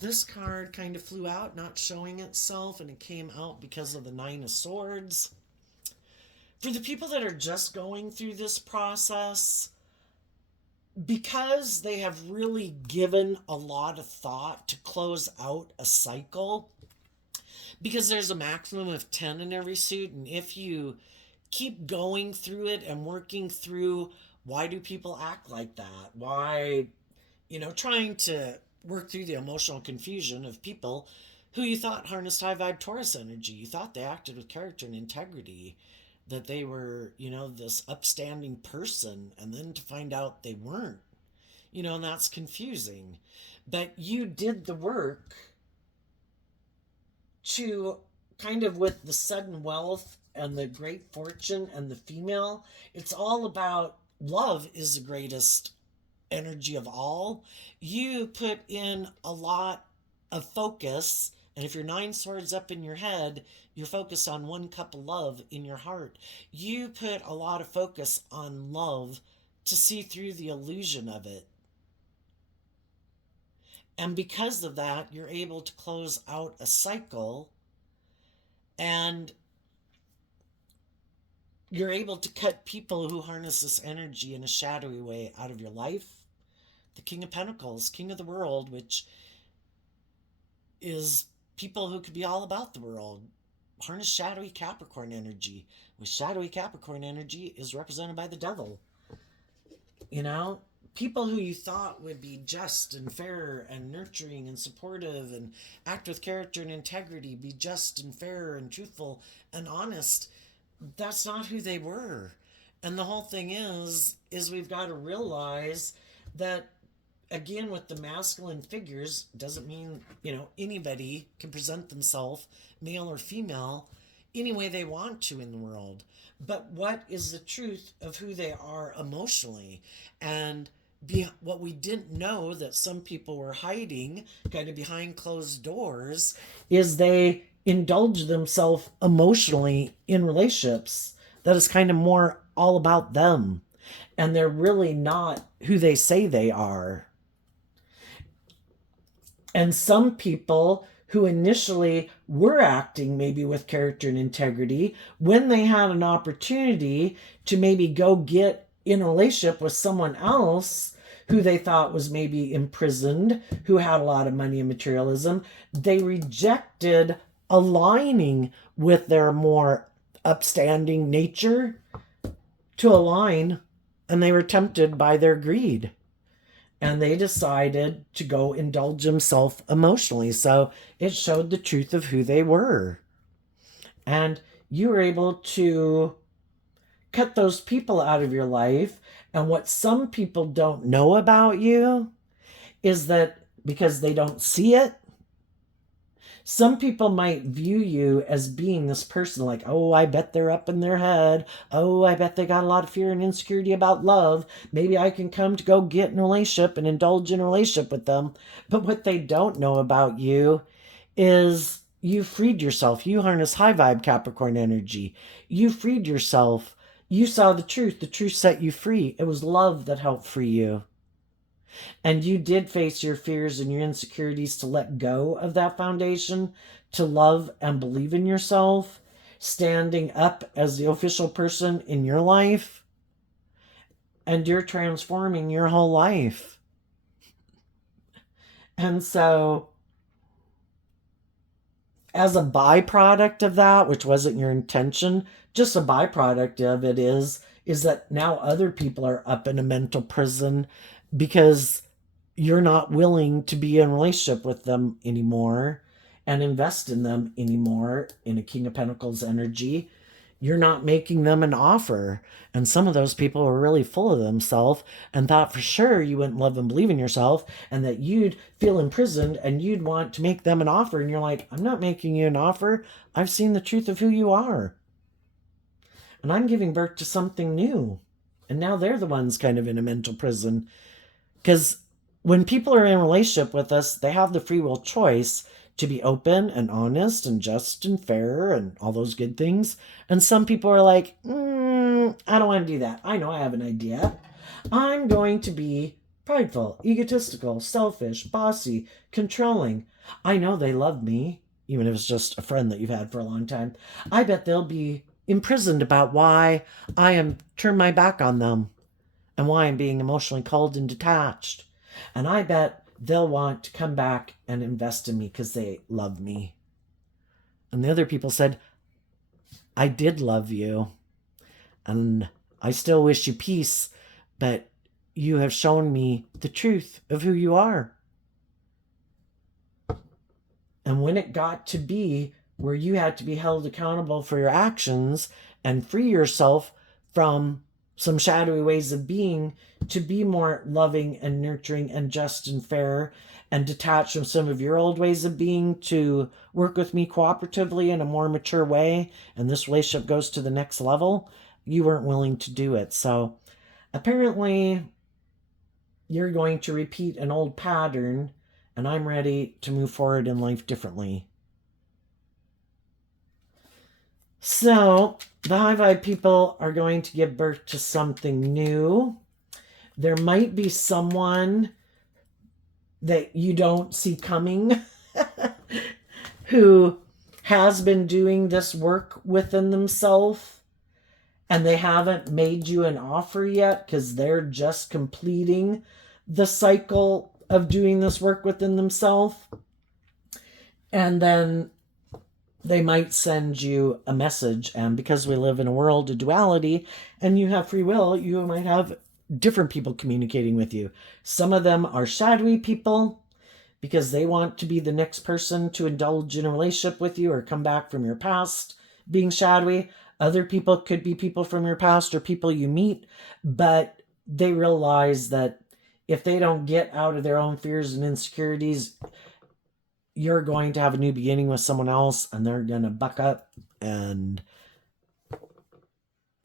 This card kind of flew out, not showing itself, and it came out because of the Nine of Swords. For the people that are just going through this process, because they have really given a lot of thought to close out a cycle, because there's a maximum of 10 in every suit, and if you keep going through it and working through why do people act like that, why, trying to work through the emotional confusion of people who you thought harnessed high vibe Taurus energy. You thought they acted with character and integrity, that they were, this upstanding person, and then to find out they weren't, and that's confusing. But you did the work to kind of with the sudden wealth and the great fortune and the female, it's all about love is the greatest energy of all. You put in a lot of focus, and if you're 9 swords up in your head, you're focused on 1 cup of love in your heart. You put a lot of focus on love to see through the illusion of it. And because of that, you're able to close out a cycle, and you're able to cut people who harness this energy in a shadowy way out of your life. The King of Pentacles, King of the World, which is people who could be all about the world, harness shadowy Capricorn energy, which shadowy Capricorn energy is represented by the devil. You know, people who you thought would be just and fair and nurturing and supportive and act with character and integrity, be just and fair and truthful and honest, that's not who they were. And the whole thing is we've got to realize that, again, with the masculine figures, doesn't mean, anybody can present themselves, male or female, any way they want to in the world. But what is the truth of who they are emotionally? And what we didn't know that some people were hiding kind of behind closed doors is they indulge themselves emotionally in relationships that is kind of more all about them. And they're really not who they say they are. And some people who initially were acting maybe with character and integrity, when they had an opportunity to maybe go get in a relationship with someone else who they thought was maybe imprisoned, who had a lot of money and materialism, they rejected aligning with their more upstanding nature to align, and they were tempted by their greed. And they decided to go indulge themselves emotionally. So it showed the truth of who they were. And you were able to cut those people out of your life. And what some people don't know about you is that because they don't see it, some people might view you as being this person like, oh, I bet they're up in their head. Oh, I bet they got a lot of fear and insecurity about love. Maybe I can come to go get in a relationship and indulge in a relationship with them. But what they don't know about you is you freed yourself. You harness high vibe Capricorn energy. You freed yourself. You saw the truth. The truth set you free. It was love that helped free you. And you did face your fears and your insecurities to let go of that foundation, to love and believe in yourself, standing up as the official person in your life. And you're transforming your whole life. And so, as a byproduct of that, which wasn't your intention, just a byproduct of it is that now other people are up in a mental prison because you're not willing to be in a relationship with them anymore and invest in them anymore in a King of Pentacles energy. You're not making them an offer. And some of those people were really full of themselves and thought for sure you wouldn't love and believe in yourself and that you'd feel imprisoned and you'd want to make them an offer. And you're like, I'm not making you an offer. I've seen the truth of who you are. And I'm giving birth to something new. And now they're the ones kind of in a mental prison. Because when people are in a relationship with us, they have the free will choice to be open and honest and just and fair and all those good things. And some people are like, I don't want to do that. I know I have an idea. I'm going to be prideful, egotistical, selfish, bossy, controlling. I know they love me, even if it's just a friend that you've had for a long time. I bet they'll be imprisoned about why I am turned my back on them and why I'm being emotionally cold and detached. And I bet they'll want to come back and invest in me because they love me. And the other people said, I did love you. And I still wish you peace, but you have shown me the truth of who you are. And when it got to be where you had to be held accountable for your actions and free yourself from some shadowy ways of being to be more loving and nurturing and just and fair, and detach from some of your old ways of being to work with me cooperatively in a more mature way, and this relationship goes to the next level, you weren't willing to do it. So apparently you're going to repeat an old pattern, and I'm ready to move forward in life differently. So the high vibe people are going to give birth to something new. There might be someone that you don't see coming who has been doing this work within themselves, and they haven't made you an offer yet because they're just completing the cycle of doing this work within themselves. And then they might send you a message, and because we live in a world of duality and you have free will, you might have different people communicating with you. Some of them are shadowy people because they want to be the next person to indulge in a relationship with you or come back from your past being shadowy. Other people could be people from your past or people you meet, but they realize that if they don't get out of their own fears and insecurities, you're going to have a new beginning with someone else, and they're going to buck up and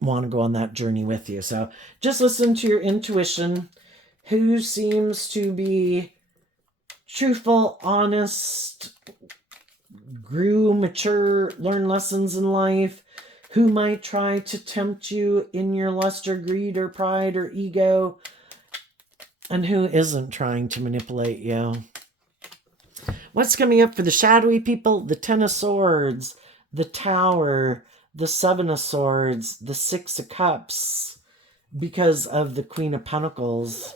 want to go on that journey with you. So just listen to your intuition. Who seems to be truthful, honest, grew, mature, learn lessons in life? Who might try to tempt you in your lust or greed or pride or ego? And who isn't trying to manipulate you? What's coming up for the shadowy people? The Ten of Swords, the Tower, the Seven of Swords, the Six of Cups, because of the Queen of Pentacles.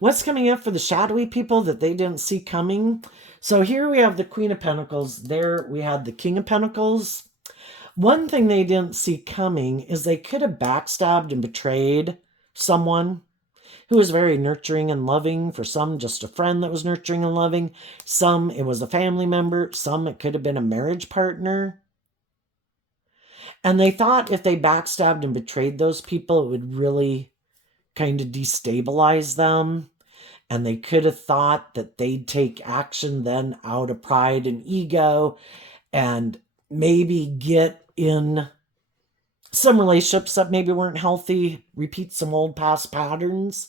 What's coming up for the shadowy people that they didn't see coming? So here we have the Queen of Pentacles. There we had the King of Pentacles. One thing they didn't see coming is they could have backstabbed and betrayed someone who was very nurturing and loving. For some, just a friend that was nurturing and loving. Some, it was a family member. Some, it could have been a marriage partner. And they thought if they backstabbed and betrayed those people, it would really kind of destabilize them. And they could have thought that they'd take action then out of pride and ego and maybe get in some relationships that maybe weren't healthy, repeat some old past patterns,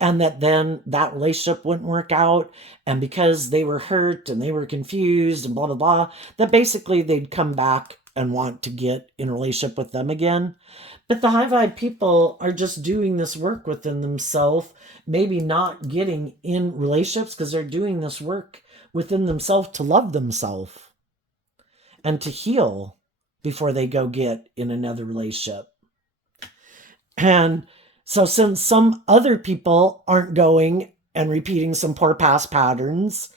and that then that relationship wouldn't work out. And because they were hurt and they were confused and blah, blah, blah, that basically they'd come back and want to get in a relationship with them again. But the high vibe people are just doing this work within themselves, maybe not getting in relationships because they're doing this work within themselves to love themselves and to heal before they go get in another relationship. And so since some other people aren't going and repeating some poor past patterns,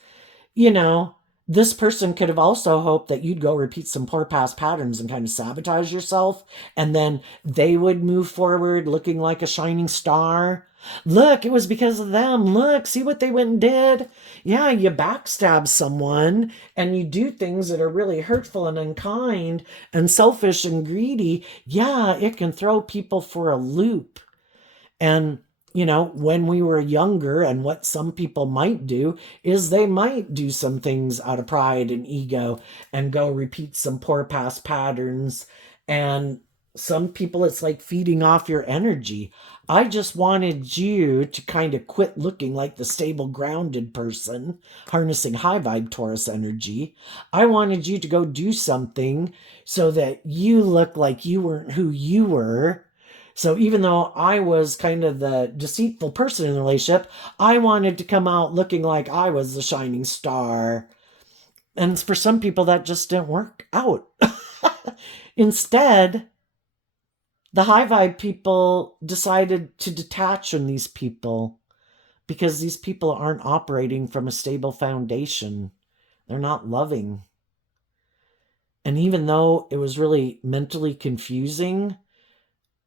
you know, this person could have also hoped that you'd go repeat some poor past patterns and kind of sabotage yourself, and then they would move forward looking like a shining star. Look, it was because of them. Look, see what they went and did. Yeah, you backstab someone and you do things that are really hurtful and unkind and selfish and greedy. Yeah, it can throw people for a loop. And you know, when we were younger, and what some people might do is they might do some things out of pride and ego and go repeat some poor past patterns. And some people, it's like feeding off your energy. I just wanted you to kind of quit looking like the stable, grounded person harnessing high vibe Taurus energy. I wanted you to go do something so that you look like you weren't who you were. So even though I was kind of the deceitful person in the relationship, I wanted to come out looking like I was the shining star. And for some people, that just didn't work out. Instead, the high vibe people decided to detach from these people because these people aren't operating from a stable foundation. They're not loving. And even though it was really mentally confusing,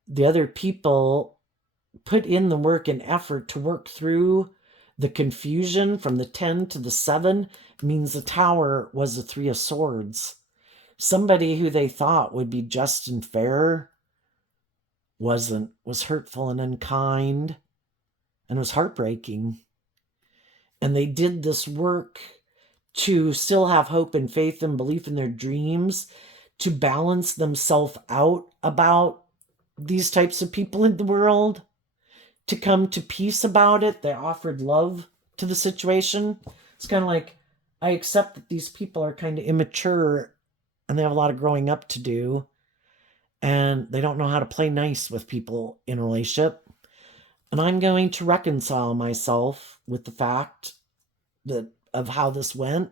the other people put in the work and effort to work through the confusion. From the 10 to the 7 means the Tower was the 3 of Swords. Somebody who they thought would be just and fair was hurtful and unkind and was heartbreaking. And they did this work to still have hope and faith and belief in their dreams, to balance themselves out about these types of people in the world, to come to peace about it. They offered love to the situation. It's kind of like, I accept that these people are kind of immature and they have a lot of growing up to do, and they don't know how to play nice with people in a relationship. And I'm going to reconcile myself with the fact that of how this went.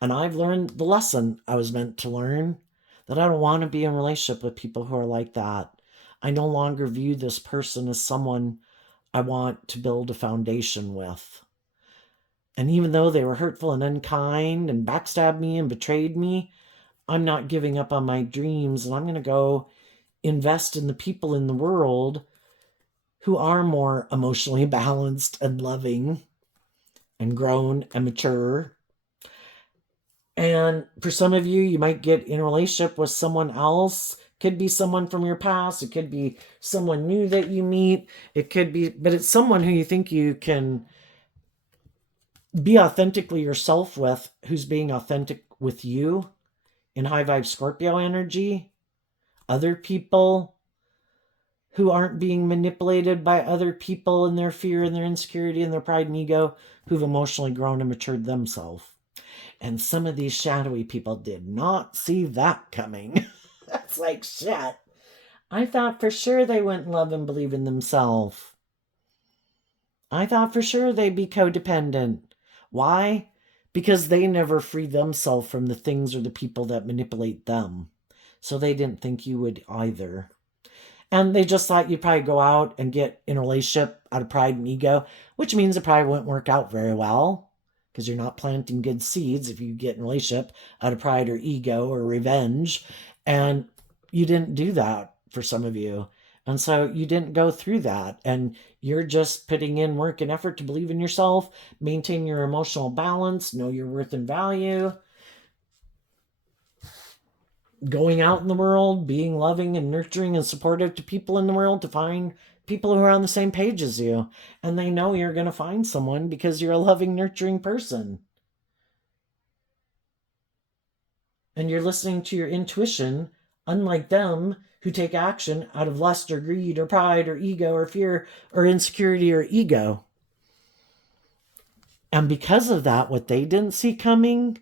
And I've learned the lesson I was meant to learn, that I don't want to be in a relationship with people who are like that. I no longer view this person as someone I want to build a foundation with. And even though they were hurtful and unkind and backstabbed me and betrayed me, I'm not giving up on my dreams, and I'm going to go invest in the people in the world who are more emotionally balanced and loving and grown and mature. And for some of you, you might get in a relationship with someone else. Could be someone from your past. It could be someone new that you meet. It could be, but it's someone who you think you can be authentically yourself with, who's being authentic with you in high vibe Scorpio energy. Other people who aren't being manipulated by other people and their fear and their insecurity and their pride and ego, who've emotionally grown and matured themselves. And some of these shadowy people did not see that coming. That's like, shit. I thought for sure they wouldn't love and believe in themselves. I thought for sure they'd be codependent. Why? Because they never free themselves from the things or the people that manipulate them. So they didn't think you would either. And they just thought you'd probably go out and get in a relationship out of pride and ego, which means it probably wouldn't work out very well, because you're not planting good seeds if you get in a relationship out of pride or ego or revenge. And you didn't do that for some of you. And so you didn't go through that. And you're just putting in work and effort to believe in yourself, maintain your emotional balance, know your worth and value, going out in the world, being loving and nurturing and supportive to people in the world, to find people who are on the same page as you. And they know you're going to find someone because you're a loving, nurturing person. And you're listening to your intuition, unlike them who take action out of lust or greed or pride or ego or fear or insecurity or ego. And because of that, what they didn't see coming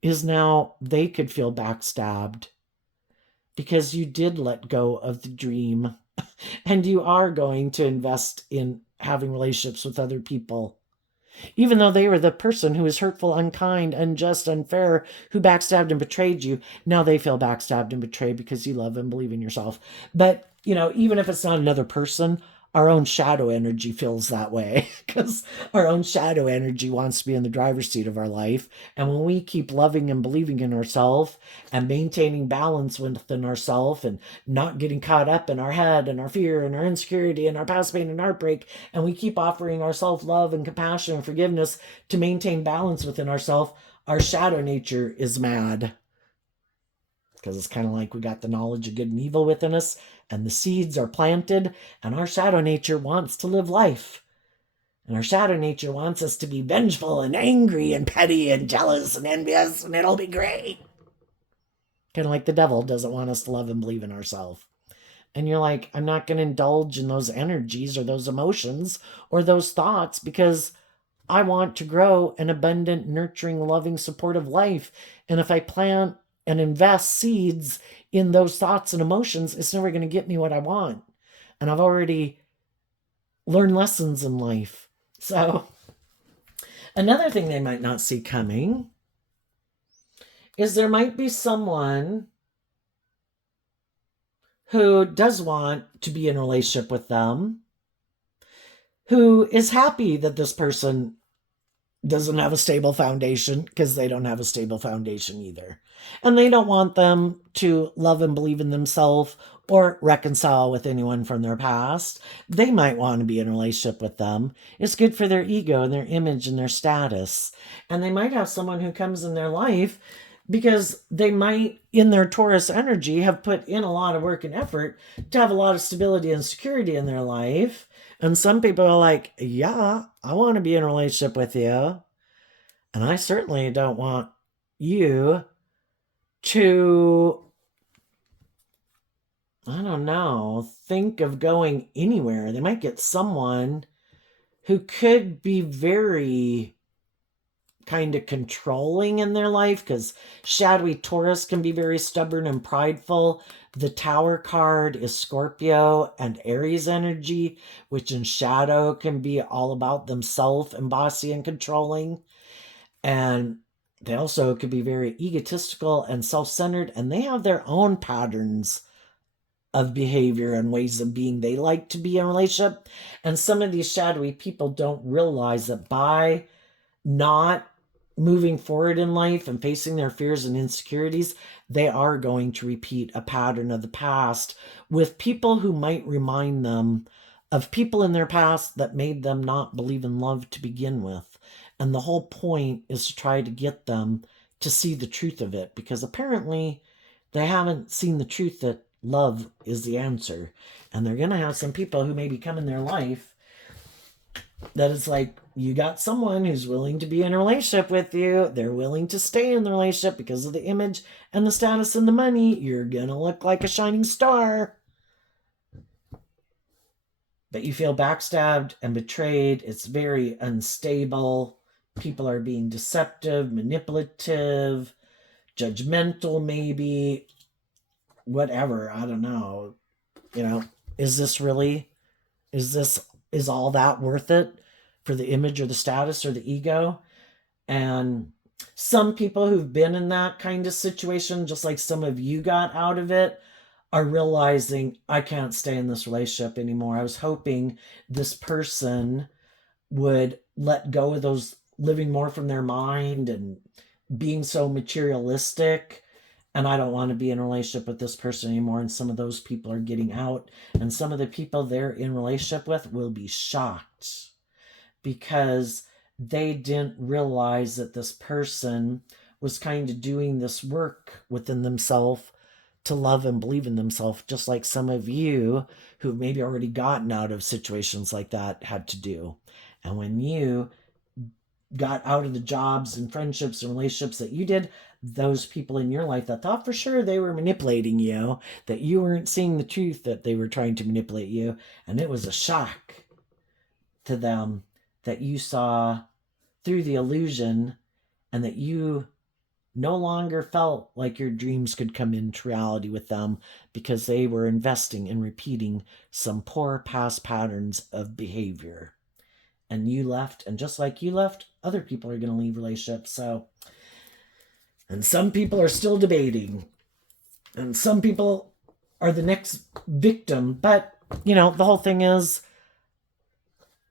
is now they could feel backstabbed, because you did let go of the dream and you are going to invest in having relationships with other people. Even though they were the person who was hurtful, unkind, unjust, unfair, who backstabbed and betrayed you, now they feel backstabbed and betrayed because you love and believe in yourself. But, even if it's not another person, our own shadow energy feels that way, because our own shadow energy wants to be in the driver's seat of our life. And when we keep loving and believing in ourselves and maintaining balance within ourselves and not getting caught up in our head and our fear and our insecurity and our past pain and heartbreak, and we keep offering ourselves love and compassion and forgiveness to maintain balance within ourselves, our shadow nature is mad. Because it's kind of like we got the knowledge of good and evil within us, and the seeds are planted, and our shadow nature wants to live life. And our shadow nature wants us to be vengeful and angry and petty and jealous and envious, and it'll be great. Kind of like the devil doesn't want us to love and believe in ourselves. And you're like, I'm not going to indulge in those energies or those emotions or those thoughts, because I want to grow an abundant, nurturing, loving, supportive life. And if I plant and invest seeds in those thoughts and emotions, it's never going to get me what I want. And I've already learned lessons in life. So another thing they might not see coming is there might be someone who does want to be in a relationship with them, who is happy that this person doesn't have a stable foundation, because they don't have a stable foundation either. And they don't want them to love and believe in themselves or reconcile with anyone from their past. They might want to be in a relationship with them. It's good for their ego and their image and their status. And they might have someone who comes in their life because they might, in their Taurus energy, have put in a lot of work and effort to have a lot of stability and security in their life. And some people are like, yeah, I want to be in a relationship with you. And I certainly don't want you to, I don't know, think of going anywhere. They might get someone who could be very kind of controlling in their life, because shadowy Taurus can be very stubborn and prideful. The Tower card is Scorpio and Aries energy, which in shadow can be all about themselves and bossy and controlling. And they also could be very egotistical and self-centered, and they have their own patterns of behavior and ways of being they like to be in a relationship. And some of these shadowy people don't realize that by not moving forward in life and facing their fears and insecurities, they are going to repeat a pattern of the past with people who might remind them of people in their past that made them not believe in love to begin with. And the whole point is to try to get them to see the truth of it, because apparently they haven't seen the truth that love is the answer. And they're going to have some people who maybe come in their life that it's like, you got someone who's willing to be in a relationship with you. They're willing to stay in the relationship because of the image and the status and the money. You're going to look like a shining star. But you feel backstabbed and betrayed. It's very unstable. People are being deceptive, manipulative, judgmental, maybe. Whatever. I don't know. Is this really, is all that worth it for the image or the status or the ego? And some people who've been in that kind of situation, just like some of you got out of it, are realizing, I can't stay in this relationship anymore. I was hoping this person would let go of those living more from their mind and being so materialistic. And I don't want to be in a relationship with this person anymore. And some of those people are getting out. And some of the people they're in relationship with will be shocked because they didn't realize that this person was kind of doing this work within themselves to love and believe in themselves, just like some of you who've maybe already gotten out of situations like that had to do. And when you got out of the jobs and friendships and relationships that you did, those people in your life that thought for sure they were manipulating you, that you weren't seeing the truth, that they were trying to manipulate you, and it was a shock to them that you saw through the illusion, and that you no longer felt like your dreams could come into reality with them because they were investing in repeating some poor past patterns of behavior. And you left, and just like you left, other people are going to leave relationships. So, and some people are still debating, and some people are the next victim. But, the whole thing is,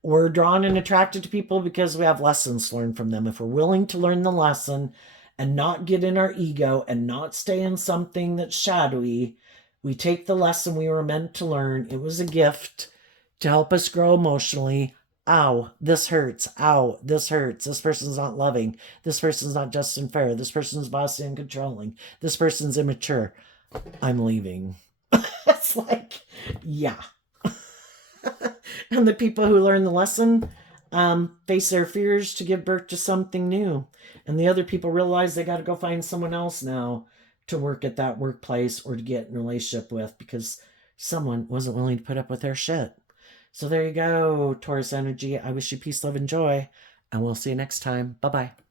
we're drawn and attracted to people because we have lessons learned from them. If we're willing to learn the lesson and not get in our ego and not stay in something that's shadowy, we take the lesson we were meant to learn. It was a gift to help us grow emotionally. Ow, this hurts. Ow, this hurts. This person's not loving. This person's not just and fair. This person's bossy and controlling. This person's immature. I'm leaving. It's like, yeah. And the people who learn the lesson face their fears to give birth to something new. And the other people realize they got to go find someone else now to work at that workplace or to get in a relationship with, because someone wasn't willing to put up with their shit. So there you go, Taurus energy. I wish you peace, love, and joy. And we'll see you next time. Bye-bye.